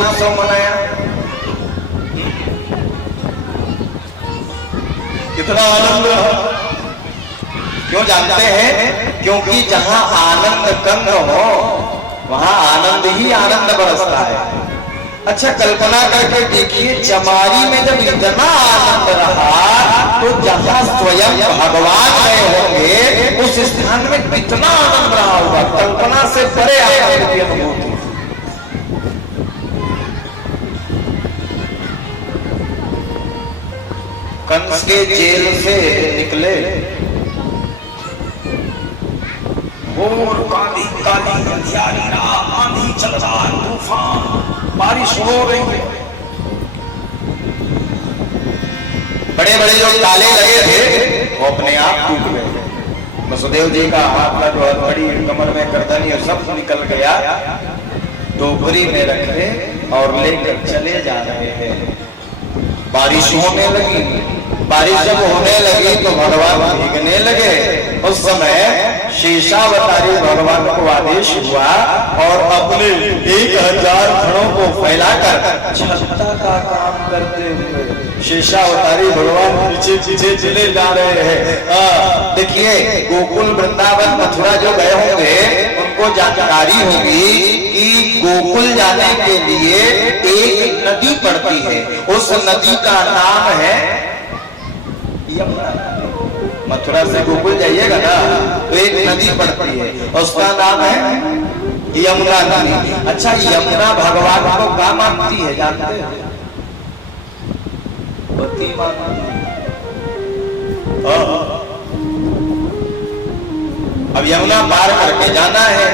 उत्सव मनाया, कितना आनंद रहा। क्यों जानते हैं? क्योंकि जहां आनंद कंद हो वहां आनंद ही आनंद बरसता है। अच्छा कल्पना करके देखिए, चमारी में जब इतना आनंद रहा तो जहां स्वयं भगवान गए होंगे उस स्थान में कितना आनंद रहा होगा। कल्पना से परे आनंद की अनुभूति। कंस के जेल से निकले, और काली काली अंधियारी रात, आंधी चल रहा है, तूफान, बारिश हो रही है। बड़े बड़े जो ताले लगे थे वो अपने आप टूट गए। वसुदेव जी का हाथ का जो हथकड़ी, कमर में गर्दनी और सब निकल गया। टोकरी में रखे और लेकर चले जा रहे हैं। बारिश होने लगी। बारिश जब होने लगी तो भगवान भीगने लगे। उस समय शेषावतारी भगवान को आदेश हुआ और अपने 1000 खड़ों को फैलाकर छत्ता का काम करते हुए शेषावतारी भगवान पीछे पीछे चले जा रहे हैं। देखिए गोकुल वृंदावन मथुरा जो गए होंगे उनको जानकारी होगी कि गोकुल जाने के लिए एक नदी पड़ती है। उस नदी का नाम है यमुना। मथुरा से गोकुल जाइएगा ना तो एक नदी पड़ती है, उसका नाम है यमुना नदी। अच्छा यमुना भगवान को क्या मानती है जानते हैं? पति मानती है। अब यमुना पार करके जाना है।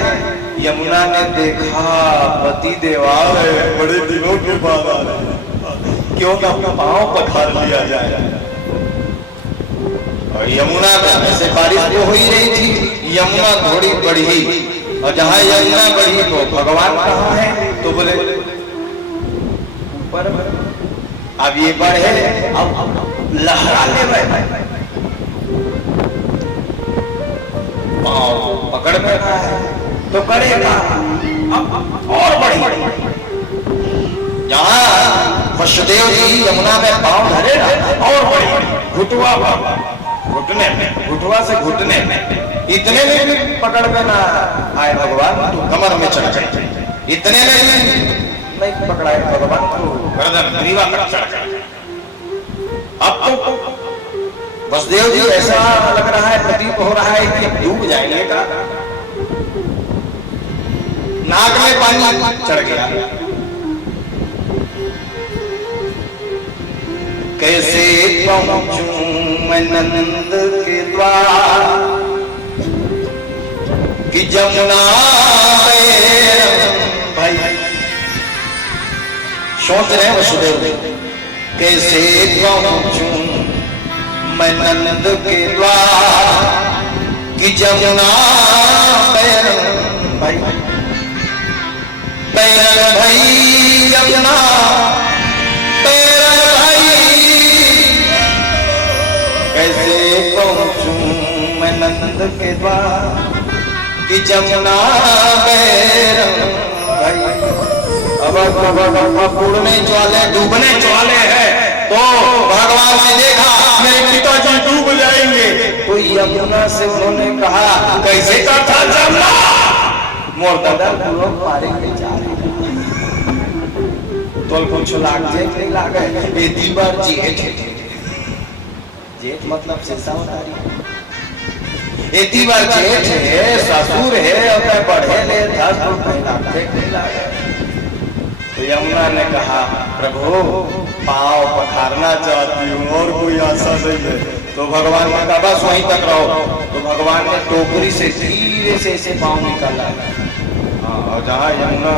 यमुना ने देखा पति देवा बड़े दिनों के बाद आ रहे हैं, क्यों ना अपना पांव पखार लिया जाए। और यमुना में से बारिश तो हो ही रही थी, यमुना थोड़ी बढ़ी और जहां यमुना बढ़ी तो भगवान कहाँ है? तो बोले ऊपर। अब ये बढ़े, अब लहरा ले रहे, पांव पकड़ में रहा है तो करेगा और बढ़ी। जहां वसुदेव जी यमुना में पांव धरे और बढ़ी, घुटने में, घुटवा से घुटने में, इतने में पकड़ में ना आए भगवान तो कमर में चढ़ गए। इतने में नहीं पकड़ाए भगवान तो गर्दन ग्रीवा पर चढ़ गए। अब तो वसुदेव जी ऐसा लग रहा है, प्रतीत हो रहा है कि डूब जाएंगे का। नाक में पानी चढ़ गया। कैसे पहुंचूं मैं नंद के द्वार कि जमुना भाई। सोच रहे हैं वसुदेव कैसे पहुंचूं मैं नंद के द्वार कि जमुना भाई भाई जमुना कैसे पहुंचूं मैं नंद के द्वार कि जमुना अब उड़ने वाले डूबने वाले हैं। तो भगवान ने देखा मेरे पिताजी डूब जाएंगे तो यमुना से उन्होंने कहा कैसे का था जमुना मोर दादा लोग मारेंगे जा रहे तो कुछ लाग जेठ नहीं लागे ये दीवार जेठ जेठ मतलब शेषावतारी इतनी बार जेठ है ससुर है और बढ़े ले था तो नहीं लागे। तो यमुना ने कहा प्रभु पाँव पखारना चाहती हूँ और कोई आशा नहीं है। तो भगवान ने कहा बस वहीं तक रहो। तो भगवान ने टोकरी से धीरे से ऐसे पाँव निकाला और जहाँ यमुना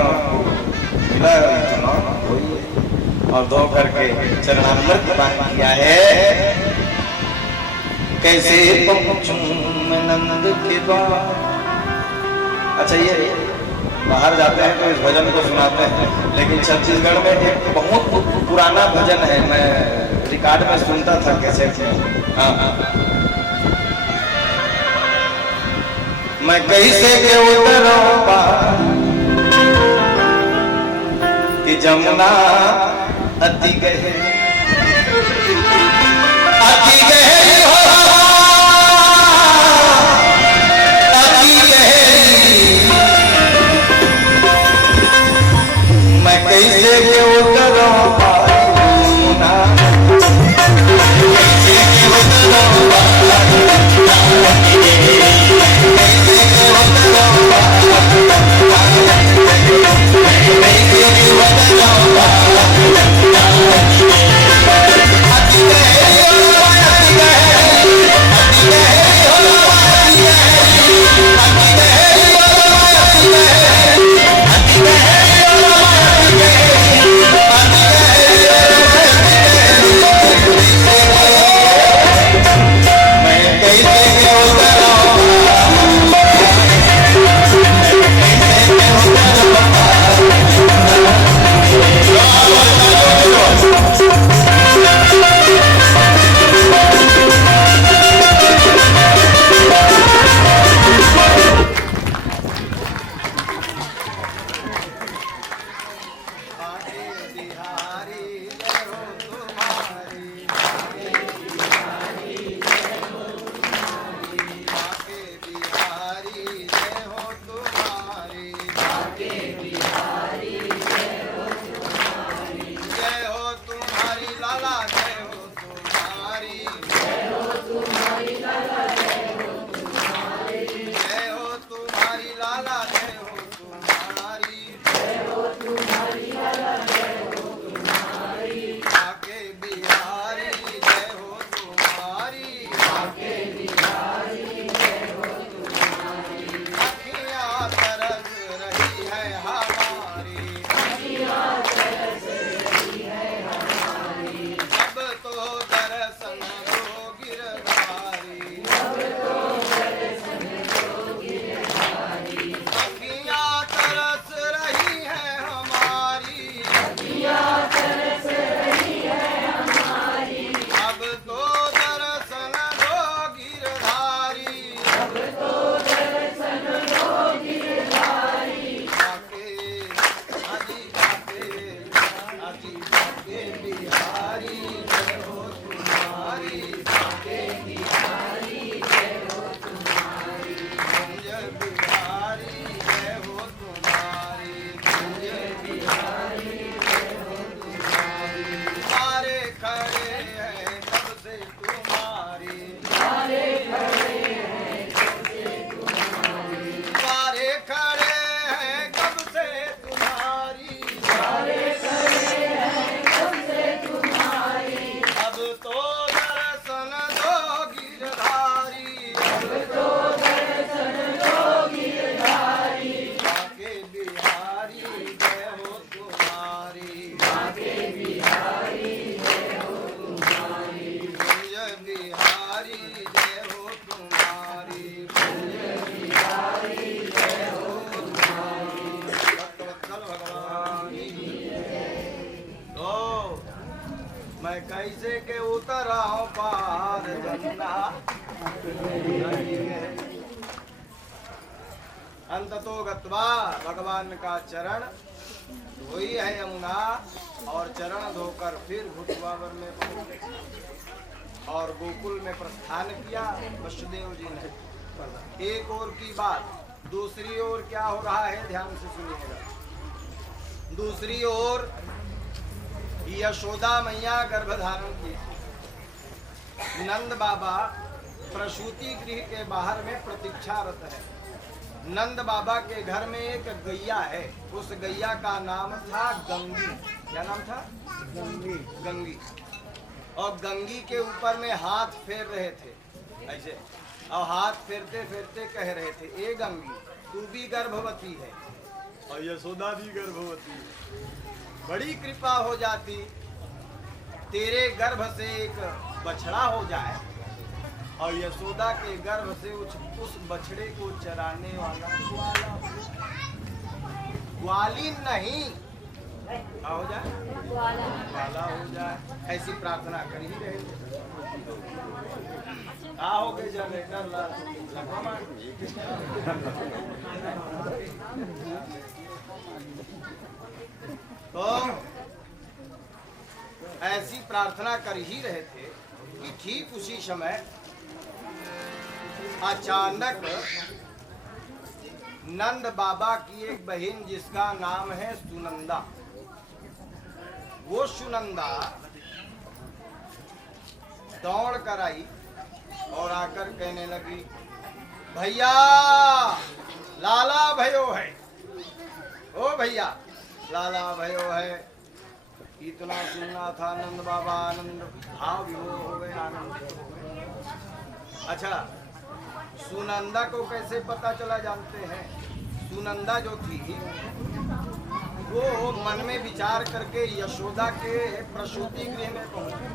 मिला और धो करके चरणामृत पान किया है। कैसे पहुंचूं मैं नंद के द्वार। अच्छा ये बाहर जाते हैं तो इस भजन को सुनाते हैं, लेकिन छत्तीसगढ़ में एक बहुत पुराना भजन है, मैं रिकॉर्ड में सुनता था कैसे। हाँ मैं कैसे के उतरूं कि जमुना अति गहरी, अति गहरी हो अति गहरी, मैं कैसे के उतरूं यमुना, कैसे के उतरूं कैसे के उतरा पार जमुना, अंततो गत्वा भगवान का चरण धोई है यमुना, और चरण धोकर फिर घुटवावर में पहुंचे और गोकुल में प्रस्थान किया वसुदेव जी ने। एक ओर की बात, दूसरी ओर क्या हो रहा है ध्यान से सुनिएगा। दूसरी ओर यशोदा मैया गर्भधारण की, नंद बाबा प्रसूति गृह के बाहर में प्रतीक्षारत है। नंद बाबा के घर में एक गैया है, उस गैया का नाम था गंगी। क्या नाम था? गंगी। गंगी। और गंगी के ऊपर में हाथ फेर रहे थे ऐसे, और हाथ फेरते फेरते कह रहे थे, ए गंगी तू भी गर्भवती है और यशोदा भी गर्भवती है, बड़ी कृपा हो जाती तेरे गर्भ से एक बछड़ा हो जाए और यशोदा के गर्भ से उस बछड़े को चराने वाला ग्वाली नहीं क्या हो जाए, ग्वाला हो जाए, ऐसी प्रार्थना कर ही रहे थे। हो गए जनरेटर तो प्रार्थना कर ही रहे थे कि ठीक उसी समय अचानक नंद बाबा की एक बहन जिसका नाम है सुनंदा, वो सुनंदा दौड़ कर आई और आकर कहने लगी, भैया लाला भयो है, ओ भैया लाला भयो है। इतना सुनना था, नंद बाबा आनंद भाव विभोर हो गए, आनंदित हो गए। अच्छा, सुनंदा को कैसे पता चला जानते हैं? सुनंदा जो थी वो मन में विचार करके यशोदा के प्रसूति गृह में पहुंची।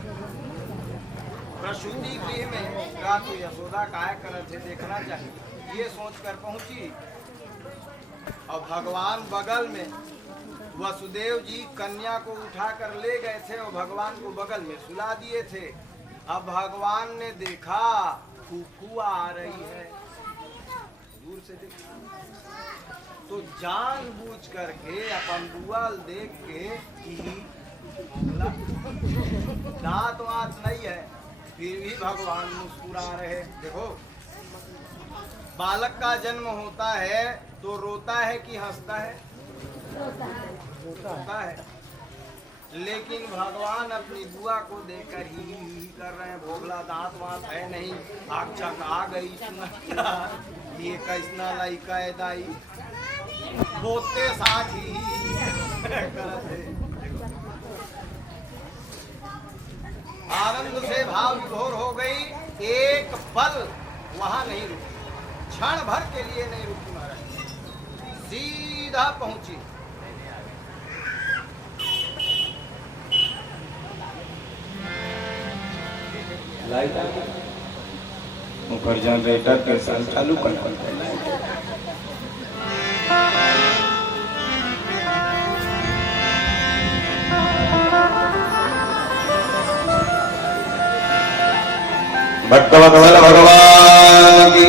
प्रसूति गृह में का तो यशोदा काय कर थे देखना चाहिए, ये सोचकर पहुंची। और भगवान बगल में, वसुदेव जी कन्या को उठा कर ले गए थे और भगवान को बगल में सुला दिए थे। अब भगवान ने देखा कुकू आ रही है, दूर से देखा तो जानबूझ करके अपन बुआल देख के दांत वात नहीं है, फिर भी भगवान मुस्कुरा रहे। देखो, बालक का जन्म होता है तो रोता है कि हंसता है? रोता है। लेकिन भगवान अपनी बुआ को देखकर ही कर रहे हैं। भोगला दांत वात है नहीं, आग चक आ गई सुनंदा, ये कैसना लइका है दाई, बोते साथ ही आनंद से भाव विभोर हो गई। एक पल वहां नहीं रुकी, क्षण भर के लिए नहीं रुकी महाराज, सीधा पहुंची। ऊपर जनरेटर के साथ चालू कर भक्तवत्सल भगवान की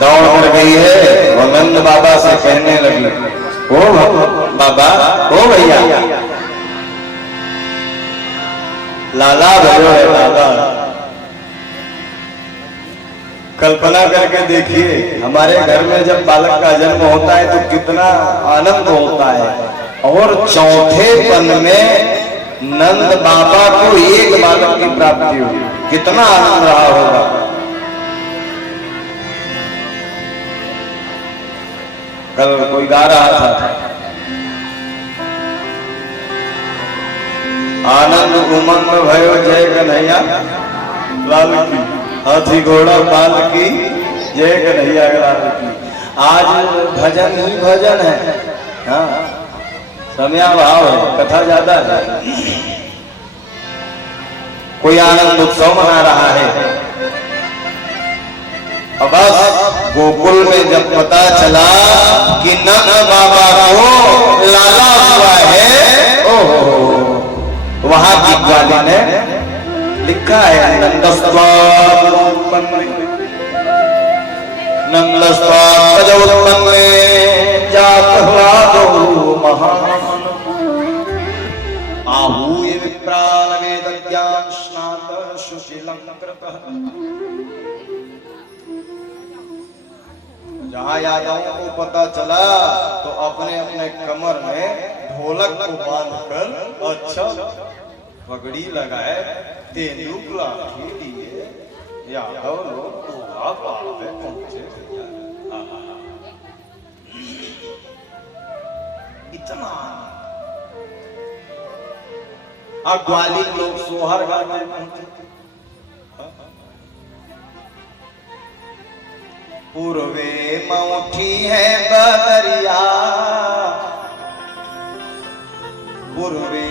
दौड़ कर गई है और नंद बाबा से कहने लगी, ओ बाबा, ओ भैया, लाला भयो है लाला। कल्पना करके देखिए, हमारे घर में जब बालक का जन्म होता है तो कितना आनंद होता है। और चौथे पन में नंद बाबा को एक बालक की प्राप्ति हुई, कितना आनंद रहा होगा। कल कोई गा रहा था, आनंद उमंग भयो जय कन्हैया लाल की, हाथी घोड़ा पाल की जय कन्हैया लाल की। आज भजन ही भजन है, हाँ, समया भाव है, कथा ज्यादा है। कोई आनंद उत्सव मना रहा है। अब बस गोकुल में जब पता चला कि नंद बाबा को लाला हुआ है, ओहो, वहां की ग्वाली ने लिखा है, नंदस्वात्मन्ने जातह्लादो महान आहूय विप्रान वेदज्ञान स्नात सुशीलं कृतः। जहां यादवों को पता चला तो अपने अपने कमर में ढोलक को बांधकर अच्छा पगड़ी लगाए, तेंदुक लाठी लिए यादव लोग पहुंचे। इतना ग्वाली लोग सोहर गाने पहुंचे। पूर्वे मौठी है बदरिया, पूर्वे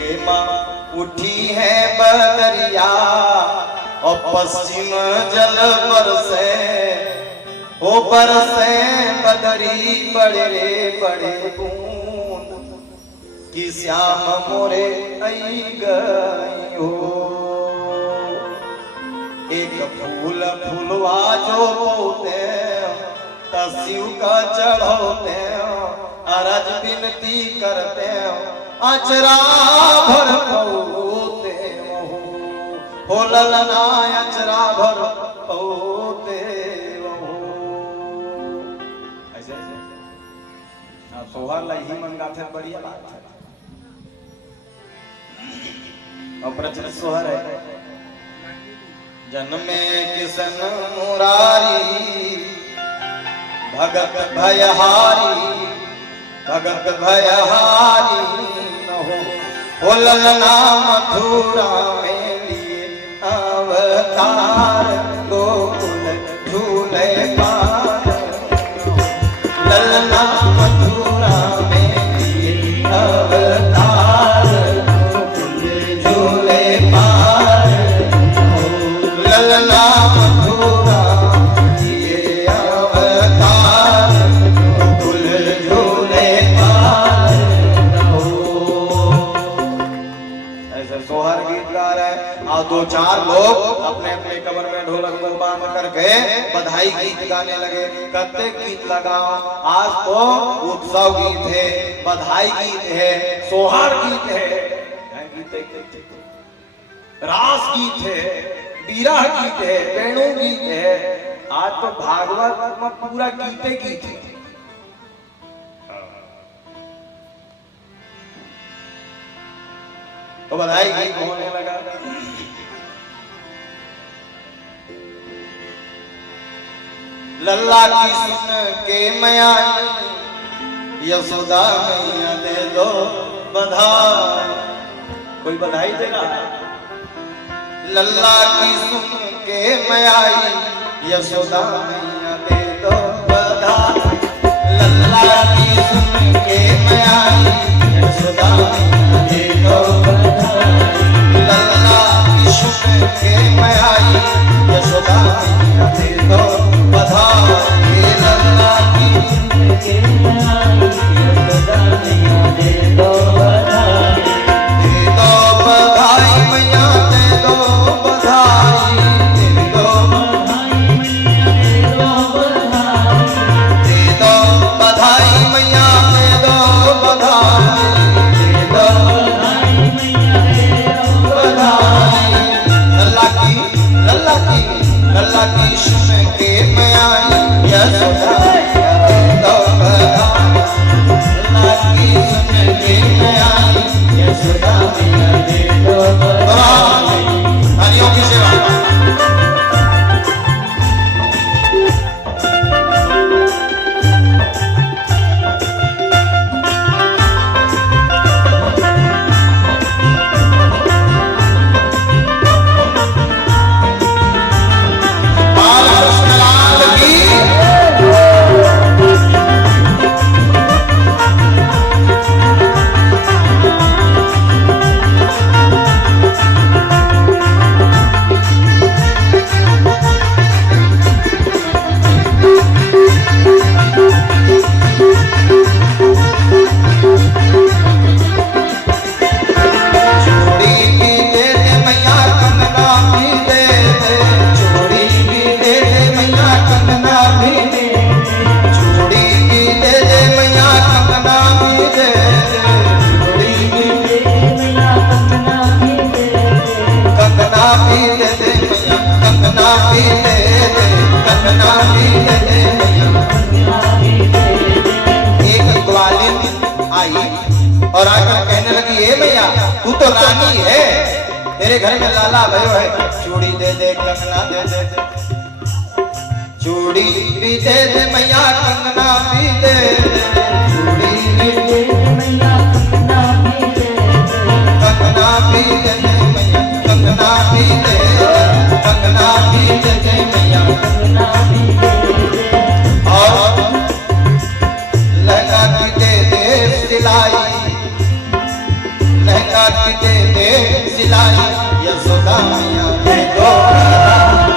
उठी है बदरिया, और पश्चिम जल बरसे, ओ बरसे बदरी बड़े बड़े बूंद, कि श्याम मोरे आई गई हो। एक फूल फूलवा जो बोते शिव का चढ़ोते, अरज विनती करते, अचरा भर पौते वहु हो ललना अचरा भर पौते वहु। ऐसे सोहर लही मन गाथे बढ़िया बात है। और प्रचलित सोहर है जन्मे किसन मुरारी भगत भयहारी भगत भयहारी न हो ललना मथुरा में लिए अवतार गोकुल झूले पार ललना मथुरा में लिए अवतार गोकुल झूले पार ललना मथुरा लिए अवतार गोकुल झूले पार। ऐसे सोहर गीत गा रहे हैं और दो चार लोग अपने अपने कमर में ढोलक बांध करके बधाई गीत गाने लगे। कत्ते गीत लगाओ, आज तो उत्सव गीत है, बधाई गीत है, सोहर गीत है, रास गीत है, बीरा गीत है, वेणु गीत है। आज तो भागवत में पूरा गीते गीत है। तो बधाई गीत होने लगा। लल्ला की सुन के मैया यशोदा मैया दे दो बधाई। कोई बधाई देगा? लल्ला की सुन के मैया यशोदा मैया दे दो बधाई। लल्ला की सुन के मैया यशोदा मैया दे दो बधाई। लल्ला की सुन के मैया यशोदा मैया दे दो बधाई। लल्ला की सुन के मैया यशोदा मैया दे दो बधाई। दे दो बधाई मैया दे दो बधाई। दे दो बधाई मैया दे दो बधाई। दे दो बधाई मैया दे दो बधाई। दे दो बधाई मैया दे दो बधाई। लल्ला की सुन के मैया यशोदा मैया दे दो बधाई। लल्ला की सुन के मैया यशोदा मैया दे दो बधाई। हरिओम की सेवा। बालकृष्ण लाल की चूड़ी भी दे दे मैया कंगना भी दे दे। चूड़ी भी दे दे मैया कंगना भी दे दे। चूड़ी भी दे दे मैया कंगना भी दे दे। चूड़ी भी दे दे मैया कंगना भी दे दे। कंगना भी दे दे मैया कंगना भी दे दे। कंगना भी दे दे मैया कंगना भी दे दे। एक ग्वालिन आई और आकर कहने लगी, ए मैया तू तो रानी है, तेरे घर में लाला भयो है, चूड़ी दे दे कंगना दे दे। चूड़ी भी दे दे मैया कंगना भी दे दे। चूड़ी भी दे दे मैया कंगना भी दे दे। कंगना भी दे दे मैया कंगना भी दे दे। कंगना भी दे दे मैया कंगना भी दे दे। और लहंगा की दे दे सिलाई। लहंगा की दे दे सिलाई। यशोदा मैया दे दो बधाई।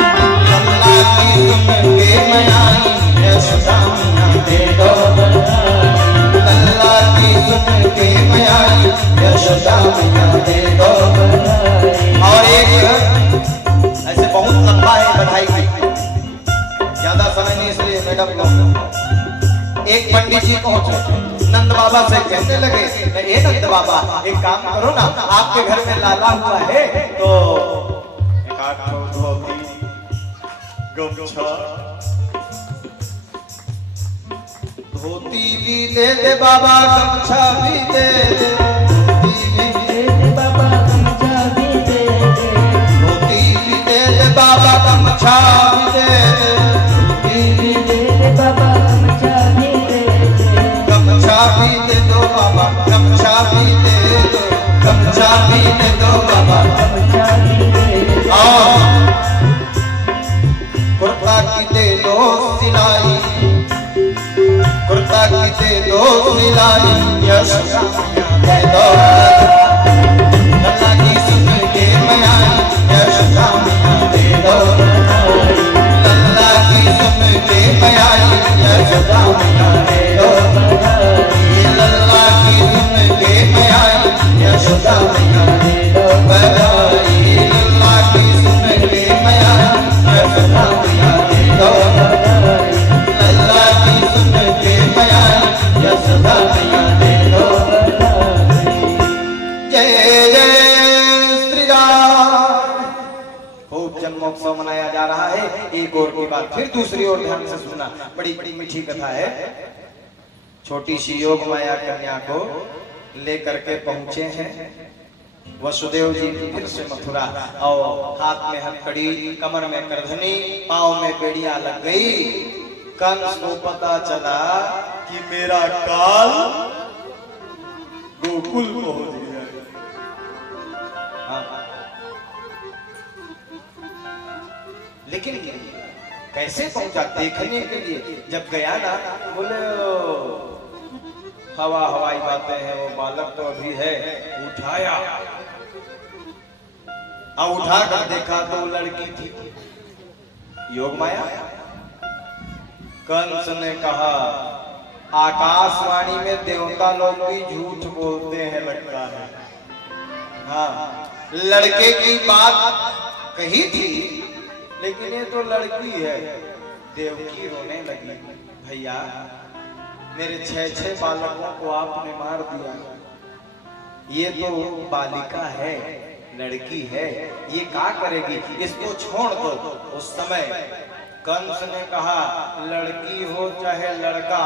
लल्ला की सुन के मैया यशोदा मैया दे दो बधाई। लल्ला की सुन के मैया यशोदा मैया दे दो बधाई। और एक ऐसे बहुत लंबा है बधाई, ज्यादा समय नहीं इसलिए मैडम को एक पंडित जी पहुंचे, नंद बाबा से कहने लगे, ए नंद बाबा एक काम करो ना, आपके घर में लाला हुआ है तो एक आध धोती गमछा धोती भी दे दे बाबा, गमछा भी दे दे, बाबा गमछा भी दे दे, धोती भी दे दे बाबा, गमछा भी दे दे, बाबा गमछा भी दे दे, गमछा भी दे दो बाबा, गमछा भी दे दो, गमछा भी दे दो बाबा, गमछा भी दे दे, कुर्ता की दे दो सिलाई, कुर्ता की दे दो सिलाई, यश दे दो लल्ला की सुन के मैं आई, यश दे दो लल्ला की सुन के मैं आई, यश दे दो लल्ला की सुन के मैं आई, यश दे दो बधाई, लल्ला की सुन के मैं आई, यश दे दो लल्ला की सुन के मैं आई, यश दे दो। जय जय श्री राम। खूब जन्मोत्सव मनाया जा रहा है। एक और की बात फिर दूसरी ओर ध्यान से सुनना, बड़ी बड़ी मीठी कथा है। छोटी सी योग माया कन्या को लेकर के पहुंचे हैं वसुदेव जी फिर से मथुरा, और हाथ में हथकड़ी, कमर में करधनी, पांव में बेड़ियां लग गई। कंस को पता चला कि मेरा काल गोकुल पहुंच गया। हाँ। लेकिन कैसे पहुंचा देखने के लिए जब गया ना, बोले हवाई बातें हैं, वो बालक तो अभी है। उठाया और उठा कर देखा तो लड़की थी, योग माया। कंस ने कहा आकाशवाणी में देवता लोग भी झूठ बोलते हैं लगता है। हाँ, लड़के की बात कही थी लेकिन ये तो लड़की है। देवकी रोने लगी, भैया मेरे 6 बालकों को आपने मार दिया, ये तो बालिका है, लड़की है, ये क्या करेगी, इसको छोड़ दो। उस समय कंस ने कहा लड़की हो चाहे लड़का,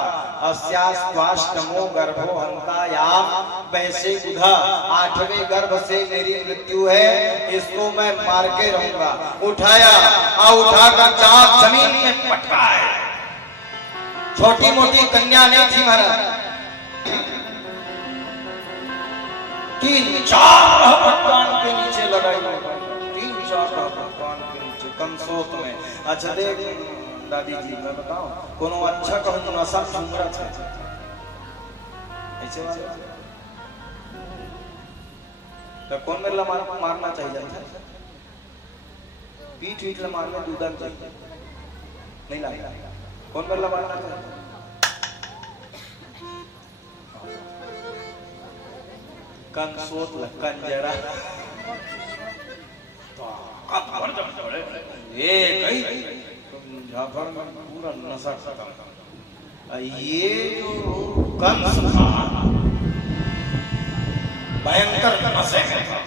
अस्यास्वाष्टमो गर्भो हंतायाम, वैसे बुधा 8वें गर्भ से मेरी मृत्यु है, इसको मैं मार के रहूंगा। उठाया और उठाकर चाक जमीन में पटकाया। छोटी मोटी कन्या नहीं थी महाराज, 3-4 भगवान के नीचे लगाई, 3-4 भगवान के नीचे कंसोत में। अच्छा देख दादी जी, मैं बताऊं कोनो अच्छा कहूं ना, सब सुंदर थे ऐसे वाले तो कौन मेरे मारना चाहिए था, पीठ मारने दूधन चाहिए नहीं लगा, कौन मेरे मारना चाहिए। कंसोत कंजरा झाफड़ में पूरा नशा खत्म। ये जो कंस था भयंकर नशे में था,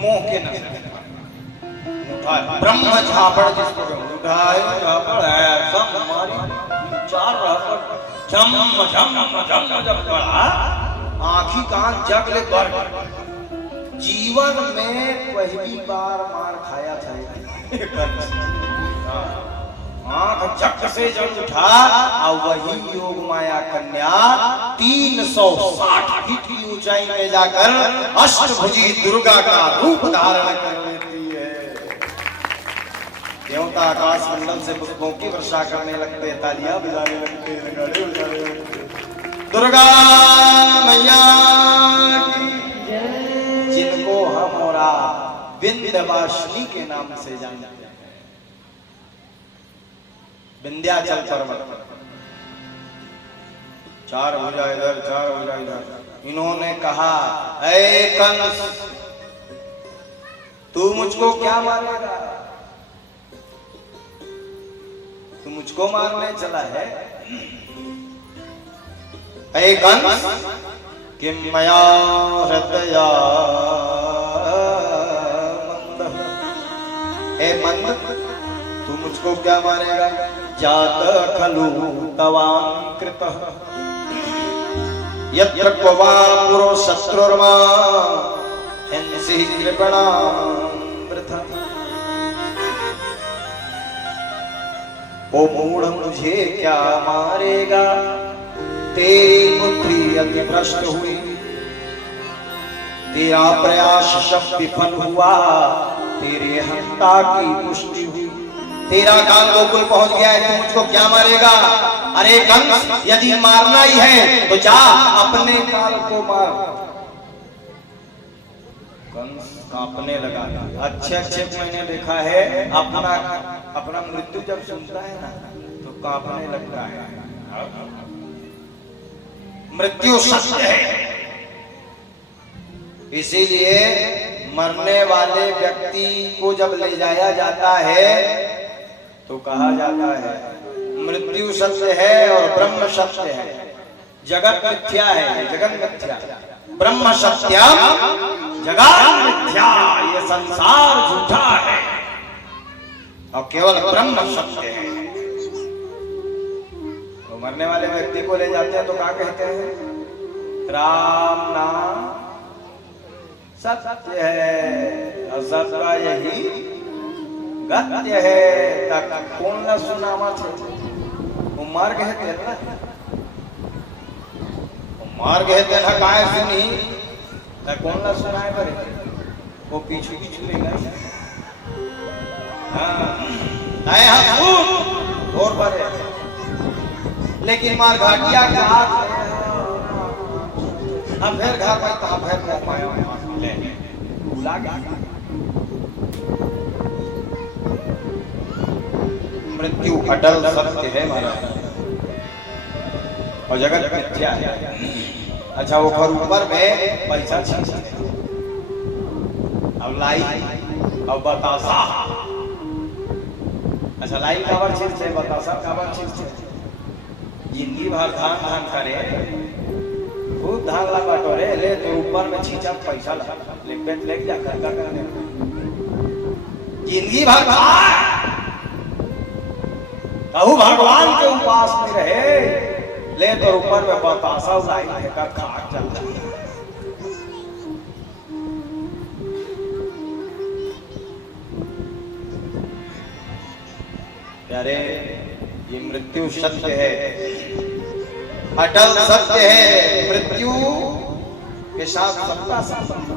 मोह के नशे में था। उठाए ब्रह्म झापड़, जिसको उठाए झापड़ है सब हमारी 4 रहकर झम झम झम जब पड़ा, आँखी कान जग ले बर। जीवन में पहली बार मार खाया था आंख झक से जब उठा, और वही योग माया कन्या 360 फीट की ऊंचाई में जाकर अष्टभुजी दुर्गा का रूप धारण कर लेती है। देवता आकाश मंडल से पुष्पों की वर्षा करने लगते, तालियां बजाने लगते, नगाड़े बजाने लगते। दुर्गा मैया की, जिनको हम और विंध्यवासिनी के नाम से जानते हैं, विंध्याचल पर्वत। 4 भुजा इधर, 4 भुजा इधर। इन्होंने कहा ऐ कंस, तू मुझको क्या मारेगा, तू मुझको मारने चला है, हे कंस किम मया हृदया मंद, हे मंद तू मुझको क्या मारेगा? जात खलु तवां कृतः यत्र क्वा पुरो शत्रुर्मा हिंसी कृपणामृता। ओ मूढ़ मुझे क्या मारेगा? तेरी बुद्धि अति भ्रष्ट हुई, तेरा प्रयास सब विफल हुआ, तेरे हत्या की पुष्टि हुई, तेरा काल गोकुल पहुंच गया है, तू मुझको क्या मारेगा? अरे कंस, यदि मारना ही है तो जा अपने काल को मार। कंस कांपने लगा। अच्छे मैंने देखा है अपना मृत्यु जब सुनता है ना तो कांपने लगता है। मृत्यु सत्य है, इसीलिए मरने वाले व्यक्ति को जब ले जाया जाता है तो कहा जाता है मृत्यु सत्य है और ब्रह्म सत्य है, जगत मिथ्या है, जगत मिथ्या, ब्रह्म सत्यम जगत मिथ्या, ये संसार झूठा है और केवल ब्रह्म सत्य है। तो मरने वाले व्यक्ति को ले जाते हैं तो क्या कहते हैं? राम नाम सत्य है और सत्य यही गत्य है। कौन न सुनावा थे मार गए थे ना, मार गए थे ना, काय सुनी कौन न सुनाए पर वो पीछू पीछू लेगा। और पर लेकिन मार घाटिया के हाथ अब फिर घर में कहा फिर भूला गया। मृत्यु अटल सत्य है महाराज और जगत मिथ्या है। अच्छा वो घर ऊपर में पैसा छीनते अब लाई अब बतासा। अच्छा लाई काबर छीनते, बतासा काबर छीनते? जिंदगी भर धान धान करे, खूब धान लगा टोरे ले तो ऊपर में छींचा पैसा लेके जा खर्चा करने, जिंदगी भर कहू भगवान के उपास में रहे ले तो ऊपर में बतासा लाई का खाक जाता है। प्यारे ये मृत्यु सत्य है, अटल सत्य है, मृत्यु के साथ सबका संबंध।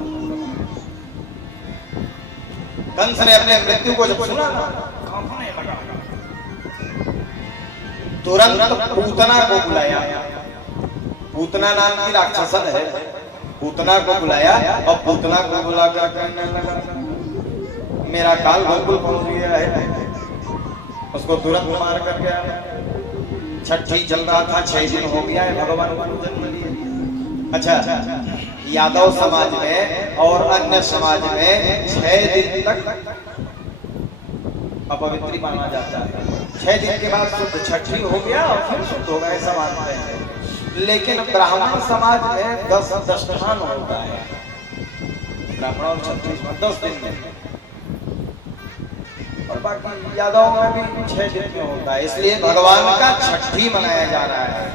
कंस ने अपने मृत्यु को जब सुना ना कांपने लगा, तुरंत पूतना को बुलाया। पूतना नाम की राक्षसन है, पूतना को बुलाया और पूतना को बुलाकर कहने लगा मेरा काल गोकुल पहुंच गया है, उसको तुरंत मार कर गया। छठी चल रहा था, 6 दिन हो गया है भगवान को जन्म लिए। अच्छा यादव समाज में और अन्य समाज में 6 दिन तक अपवित्री माना जाता है। 6 दिन के बाद शुद्ध छठी हो गया और फिर शुद्ध हो गया, ऐसा मानते हैं। लेकिन ब्राह्मण समाज में 10 दशमान होता है, ब्राह्मण और छठी 10 दिन में, और बाकी यादव में भी 6 दिन में होता है। इसलिए भगवान का छठी मनाया जा रहा है।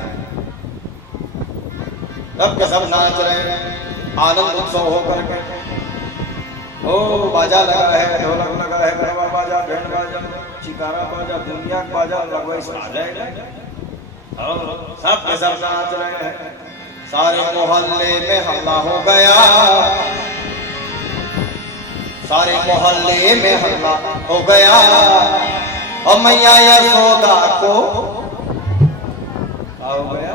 सब के सब नाच रहे हैं, आनंद उत्सव होकर के। ओ बाजा लगा है, ढोलक लगा है, गरबा बाजा, बैंड बाजा, चिकारा बाजा, दुनिया बाजा लगवाई आ जाएगा और सब के सब नाच रहे हैं। सारे मोहल्ले में हल्ला हो गया, सारे मोहल्ले में हल्ला हो गया और मैया यशोदा को हो गया।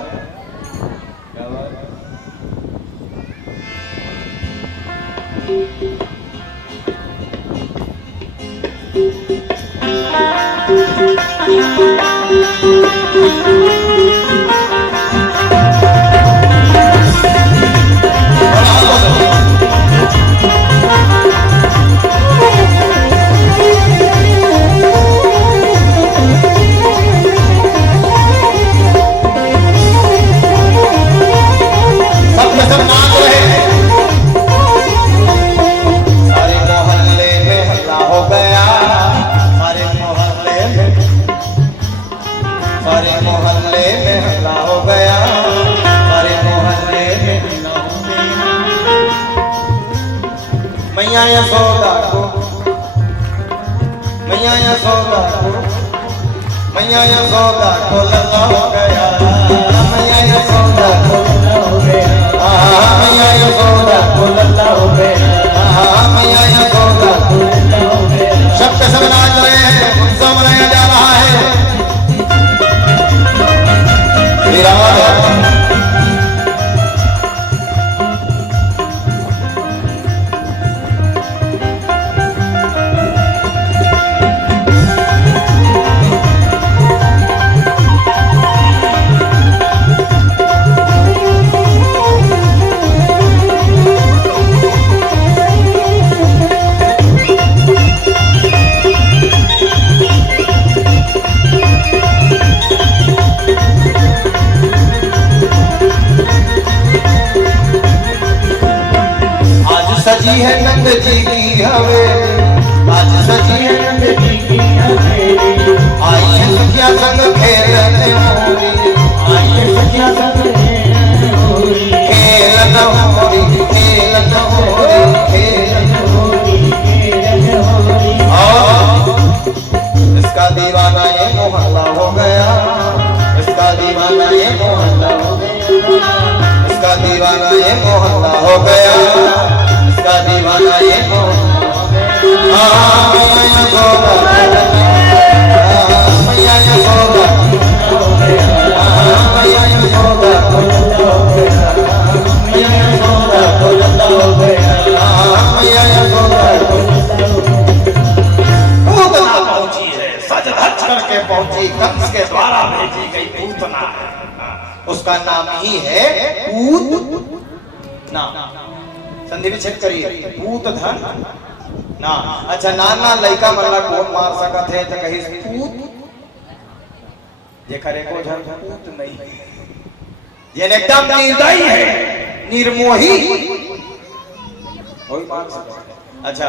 मैया यशोदा को, मैया यशोदा को, मैया यशोदा को लल्ला हो गया, मैया यशोदा को लल्ला हो गया, मैया यशोदा को लल्ला हो गया, मैया यशोदा को लल्ला हो गया। सबके सब नाच रहे हैं, उत्सव मनाया जा रहा है। श्री राम सजी है नंद जी की हवेली, आज सजी है नंद जी की हवेली, आई है सखिया संग खेलने होली, आई है सखिया संग खेलने होली, खेलने होली, खेलने होली, खेलने होली, खेलने होली। और इसका दीवाना ये मोहल्ला हो गया, इसका दीवाना ये मोहल्ला हो गया, इसका दीवाना ये मोहल्ला हो गया, इसका दीवाना ये मैया यशोदा, मैया यशोदा, मैया यशोदा को लल्ला हो गया, मैया यशोदा को लल्ला हो गया, मैया यशोदा को लल्ला हो गया। पूतना पहुंची है, सज धज करके पहुंची, कंस के द्वारा भेजी गई पूतना है, उसका नाम ही है पूतना। संधि विच्छेद करिए, पूत धन ना। अच्छा नाना लइका मल्ला कौन मार सकत है तो कही पूत जे खरे को धन पूत नहीं, ये एकदम निर्दयी है, निर्मोही कोई मार सकता है। अच्छा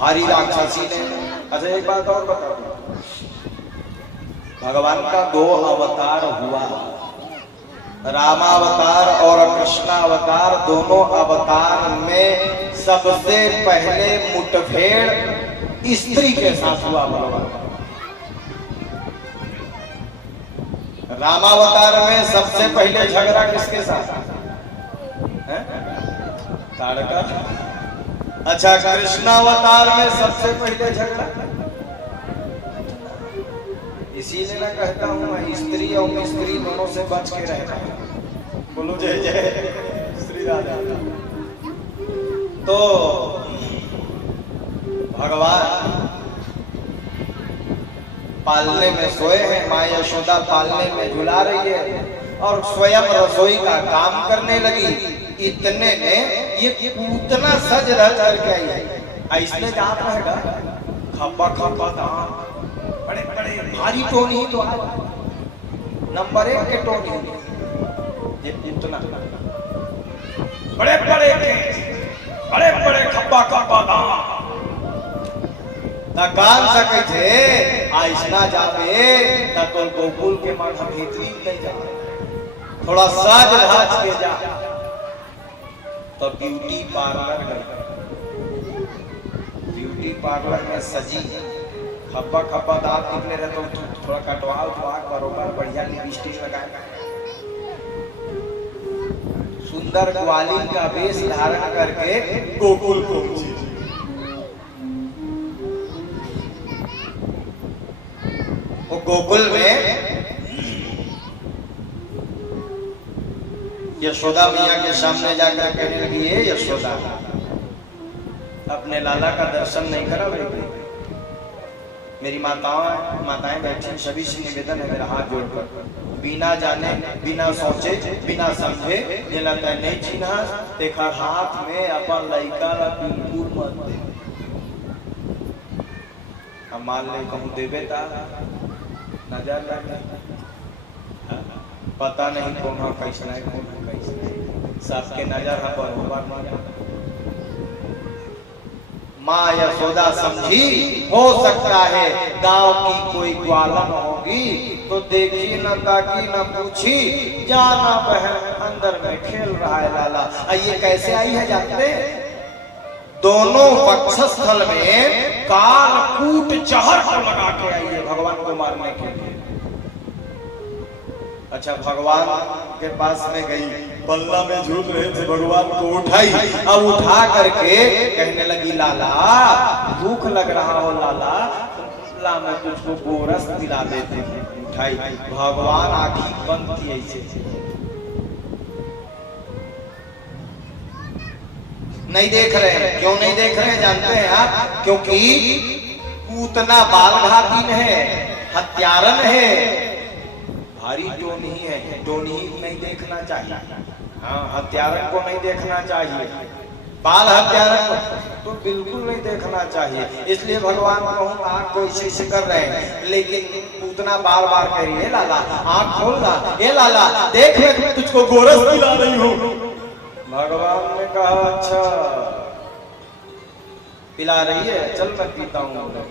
भारी राक्षसी ने, अच्छा एक बात और बता दो, भगवान का 2 अवतार हुआ, रामावतार और कृष्णावतार, दोनों अवतार में सबसे पहले मुठभेड़ स्त्री के साथ हुआ भगवान। रामावतार में सबसे पहले झगड़ा किसके साथ है? ताड़का। अच्छा कृष्णावतार में सबसे पहले झगड़ा, इसीलिए मैं कहता हूँ मैं स्त्री और मिस्त्री दोनों से बच के रहता हूँ। बोलो जय जय श्री राधा। तो भगवान पालने में सोए हैं, माँ यशोदा पालने में झुला रही है और स्वयं रसोई का काम करने लगी। इतने में ये पूतना सज रज करके आई है, ऐसने दांत रहेगा, खब्बा खब्बा दांत, बड़े बड़े भारी टोनी तो नंबर 1 के टोनी, ये पूतना बड़े बड़े बड़े बड़े खब्बा खब्बा दांत ता कान सके थे आइसना जावे ता तो गोकुल के माथा भीतरी नहीं जा, थोड़ा साज भाज के जा। तो ब्यूटी पार्लर गई, ब्यूटी पार्लर में सजी, खब्बा खब्बा दांत निकले रहे तो थोड़ा कटवाओ, बरोबर बढ़िया लिपस्टिक लगाए, सुंदर ग्वालिन का वेश धारण करके गोकुल पहुंची। वो गोकुल में यशोदा मैया के सामने जाकर कहने लगी, है यशोदा अपने लाला का दर्शन नहीं करा भाई? मेरी माताएं बैठी, सभी से निवेदन है मेरा हाथ जोड़कर, बिना जाने बिना सोचे बिना समझे जेला तय नहीं चिन्हा देखा हाथ में अपन लइका ला बिल्कुल मत दे। हम मान ले कहूँ देवे ता नजर लगे, पता नहीं कौन है कैसा है, कौन है कैसा है, सबके नजर है बरोबर मारा। माँ यशोदा समझी हो सकता है गांव की कोई ग्वालन होगी तो देखी न ताकी न पूछी, जाना बहन अंदर में खेल रहा है लाला। ये कैसे आई है जानते? दोनों वक्षस्थल में कालकूट जहर को लगा के आई है भगवान को मारने के लिए। अच्छा, भगवान के पास में गई, बल्ला में झूल रहे थे, भगवान को उठाई, अब उठा करके कहने लगी, लाला भूख लग रहा हो लाला, ला मैं तुझको गोरस दिला देती हूँ। उठाई, भगवान आंखी बंद की ऐसे नहीं देख रहे हैं। क्यों नहीं देख रहे हैं जानते हैं आप? क्योंकि पूतना बालघातीन है, हत्यारन है, भारी टोनी है, टोनी नहीं देखना चाहिए। हाँ, हत्यारन को नहीं देखना चाहिए, बाल हत्यारन को तो बिल्कुल नहीं देखना चाहिए। इसलिए भगवान कहूँ आँख को ऐसे कर रहे हैं, लेकिन पूतना बार बार कह रही है, लाला आँख खोलना, ये लाला देख ले तुझको गोरस दिला रही हूँ। भगवान ने कहा अच्छा पिला रही है, चल मैं पीता हूँ।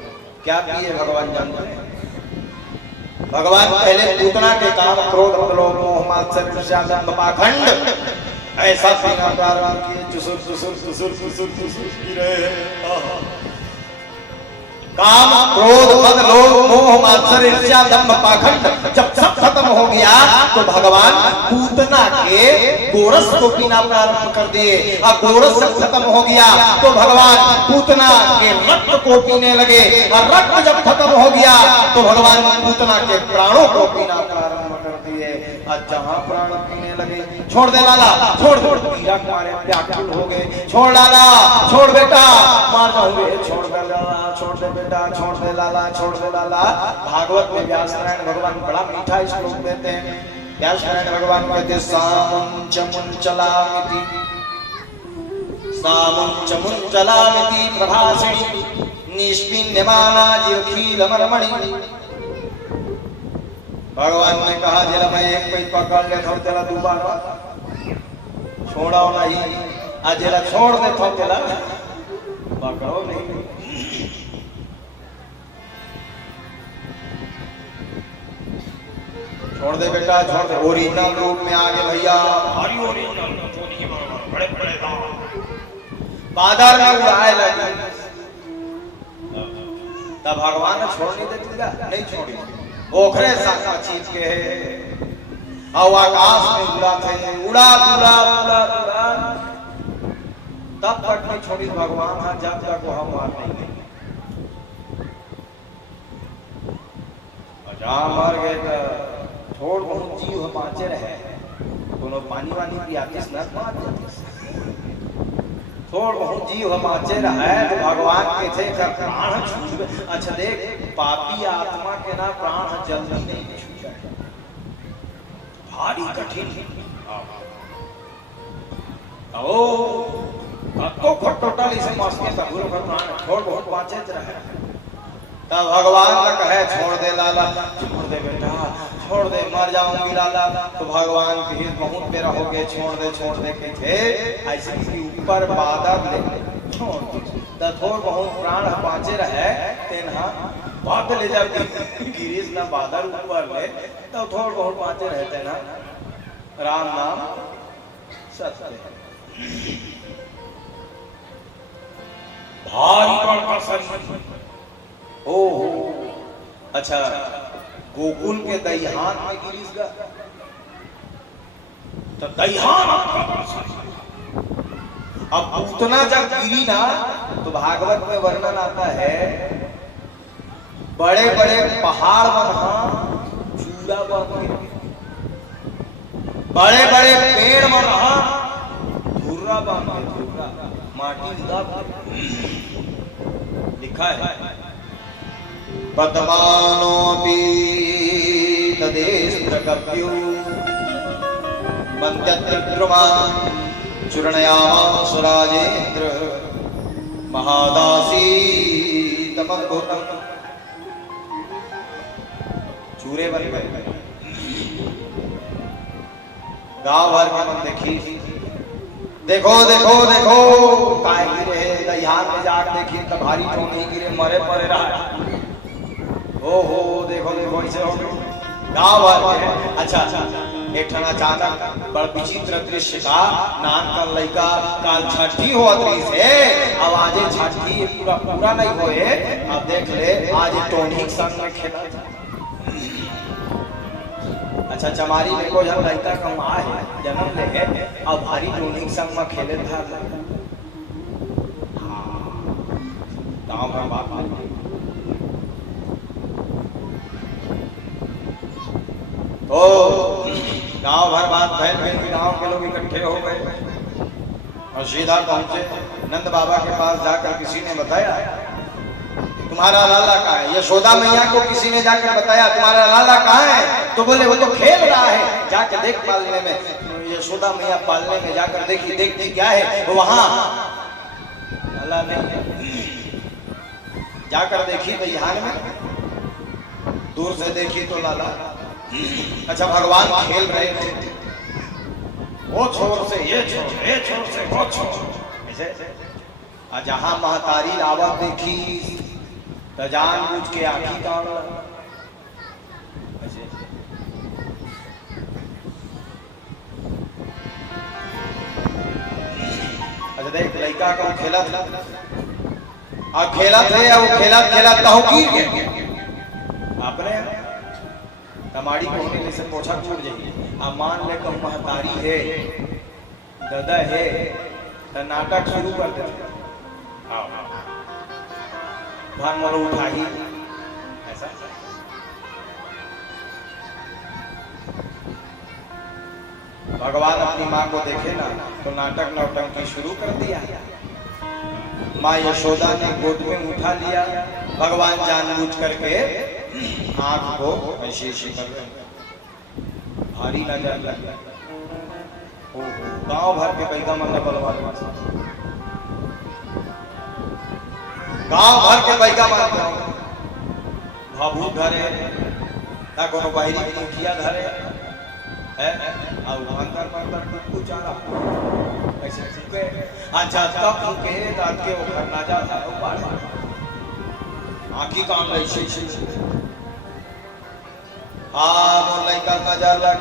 क्या पिए भगवान जानते हैं? भगवान पहले पूतना के काम क्रोध लोभ मोह मात्सर्य पाखंड ऐसा पीना प्रारंभ किए, चुसुर चुसुर चुसुर चुसुर चुसुर पी रहे हैं। काम क्रोध मद लोभ मोह मात्सर्य ईर्ष्या दंभ पाखंड जब सब खत्म हो गया तो भगवान पूतना के गोरस को पीना प्रारंभ कर दिए। अब गोरस सब खत्म हो गया तो भगवान पूतना के रक्त को पीने लगे, और रक्त जब खत्म हो गया तो भगवान पूतना के प्राणों को पीना प्रारंभ कर दिए। और जहाँ प्राण पीने लगे, छोड़ दे लाला, छोड़ दे, पीड़ा मारे व्याकुल हो गए, छोड़ लाला, छोड़ बेटा, मार जाओगे, छोड़ दे लाला, छोड़ दे बेटा, छोड़ दे लाला, छोड़ दे लाला। भागवत में व्यास नारायण भगवान बड़ा मीठा श्लोक देते हैं। व्यास नारायण भगवान कहते हैं, सामुंच मुंचलामिति सामुंच मुंचलामिति प्रभासिणी निष्पिन्यमाना जीवखीलमर्मणि। भगवान ने कहा जरा मैं एक पे पकड़ लेता हूँ, तेरा दोबारा छोड़ा नहीं, आज जरा छोड़ देता हूँ, तेरा पकड़ो नहीं। छोड़ दे बेटा, छोड़ दे। ओरिजिनल रूप में आगे भैया, भारी ओरिजिनल बड़े बड़े बादर में उड़ाए लगे। तब भगवान ने छोड़ नहीं देती, नहीं छोड़ी, ओखरे साथ चीज के है और आकाश में उड़ा थे, उड़ा उड़ा उड़ा उड़ा, तब तक नहीं छोड़ी भगवान। हाँ, जब तक वो हम मार नहीं गए, मर गए तो छोड़ बहुत जीव बाँचे रहे, दोनों पानी वानी पियाते स्नान थोड़ बहुत जीव हम बाँचे रहे तो भगवान के थे कर प्राण छूटे। अच्छा देख, पापी आत्मा के ना प्राण जल्दी नहीं छूटे, भारी कठिन। ओ तो टोटल इसे मस्के तबुर का प्राण छोड़ बहुत बाँचे रहे। तब भगवान ने कहे छोड़ दे लाला, छोड़ दे बेटा, छोड़ दे, मर जाऊंगी लाला। तो भगवान भीड़ बहुत मेरा हो गए, छोड़ दे के थे ऐसे कि ऊपर बादल ले छोड़ दे, थोड़ बहुत प्राण बाँचे रहे तेना बात ले जाती गिरीश ना बादल ऊपर ले, तो थोड़ बहुत बाँचे रहते ना। राम नाम सत्य है, भारी बड़ा सत्य। ओ अच्छा, गोकुल के दहिहान में गिरीश गा, तो दहिहान अब पूतना जब गिरी ना तो भागवत में वर्णन आता है, बड़े बड़े पहाड़ बन चूड़ा बन, बड़े बड़े पेड़ बन धुर्रा बन, धुर्रा माटी लिखा है। पद्मानोऽपि तदेस्त्रकव्यो मन्त्यत्रिद्रुमान् चूर्णयामास राजेन्द्र महादासी तमद्भुतम्। चूरे बन गए, गाँव भर के मन देखी, देखो देखो देखो काय गिरे दहिहान में जाकर देखी तो भारी तो नहीं गिरे, मरे पड़े रहा। ओ हो देखो देखो ऐसे हो गाँव भर के। अच्छा एक ठन अचानक बड़ विचित्र दृश्य का नान कर लइका काल छठी होत रही से अब आजे छठी पूरा पूरा नहीं होए अब देख ले आज टोनी संग में खेला अच्छा चमारी में को जब लइका का मां है जन्म ले अब भारी टोनी संग में खेले था गांव में बात तो गांव भर बात फैल गई गांव के लोग इकट्ठे हो गए और सीधा पहुंचे नंद बाबा के पास जाकर किसी ने बताया तुम्हारा लाला कहाँ है। यशोदा मैया को किसी ने जाकर बताया तुम्हारा लाला कहाँ है तो बोले वो तो खेल रहा है जाकर देख पालने में यशोदा मैया पालने में जाकर देखती क्या है वो वहां लाला नहीं जाकर देखी बिहार में दूर से देखी तो लाला अच्छा भगवान खेल रहे थे वो छोर से ये छोर से वो छोर ऐसे जहां महतारी आवत देखी तो जान बुझ के आखी का अच्छा देख लड़का का खेला था और खेला थे वो खेला कहूं की आपने कमाड़ी कोने से पोछा छूट जाइए अब मान ले कम महतारी है दादा है तो नाटक शुरू कर दे भान मोर उठा ही ऐसा भगवान अपनी माँ को देखे ना तो नाटक नौटंकी शुरू कर दिया माँ यशोदा ने गोद में उठा लिया भगवान जानबूझ करके आंख को ऐसे कर भारी नजर लग गांव भर के पैदा मतलब बलवान गांव भर के पैदा मतलब भाभू घरे ना कोनो बाहरी की मुखिया घरे है और अंदर कुछ आ रहा ऐसे पे अच्छा तब के रात के वो करना जाता है वो बाहर आंखी काम ऐसे वो लड़का नजर लग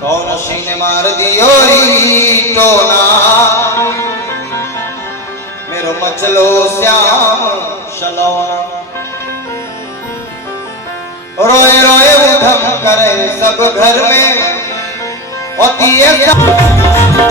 कौन सीने मार दियो टोना मेरो मचलो श्याम शलोना रोए रोए उधम करे सब घर में होती है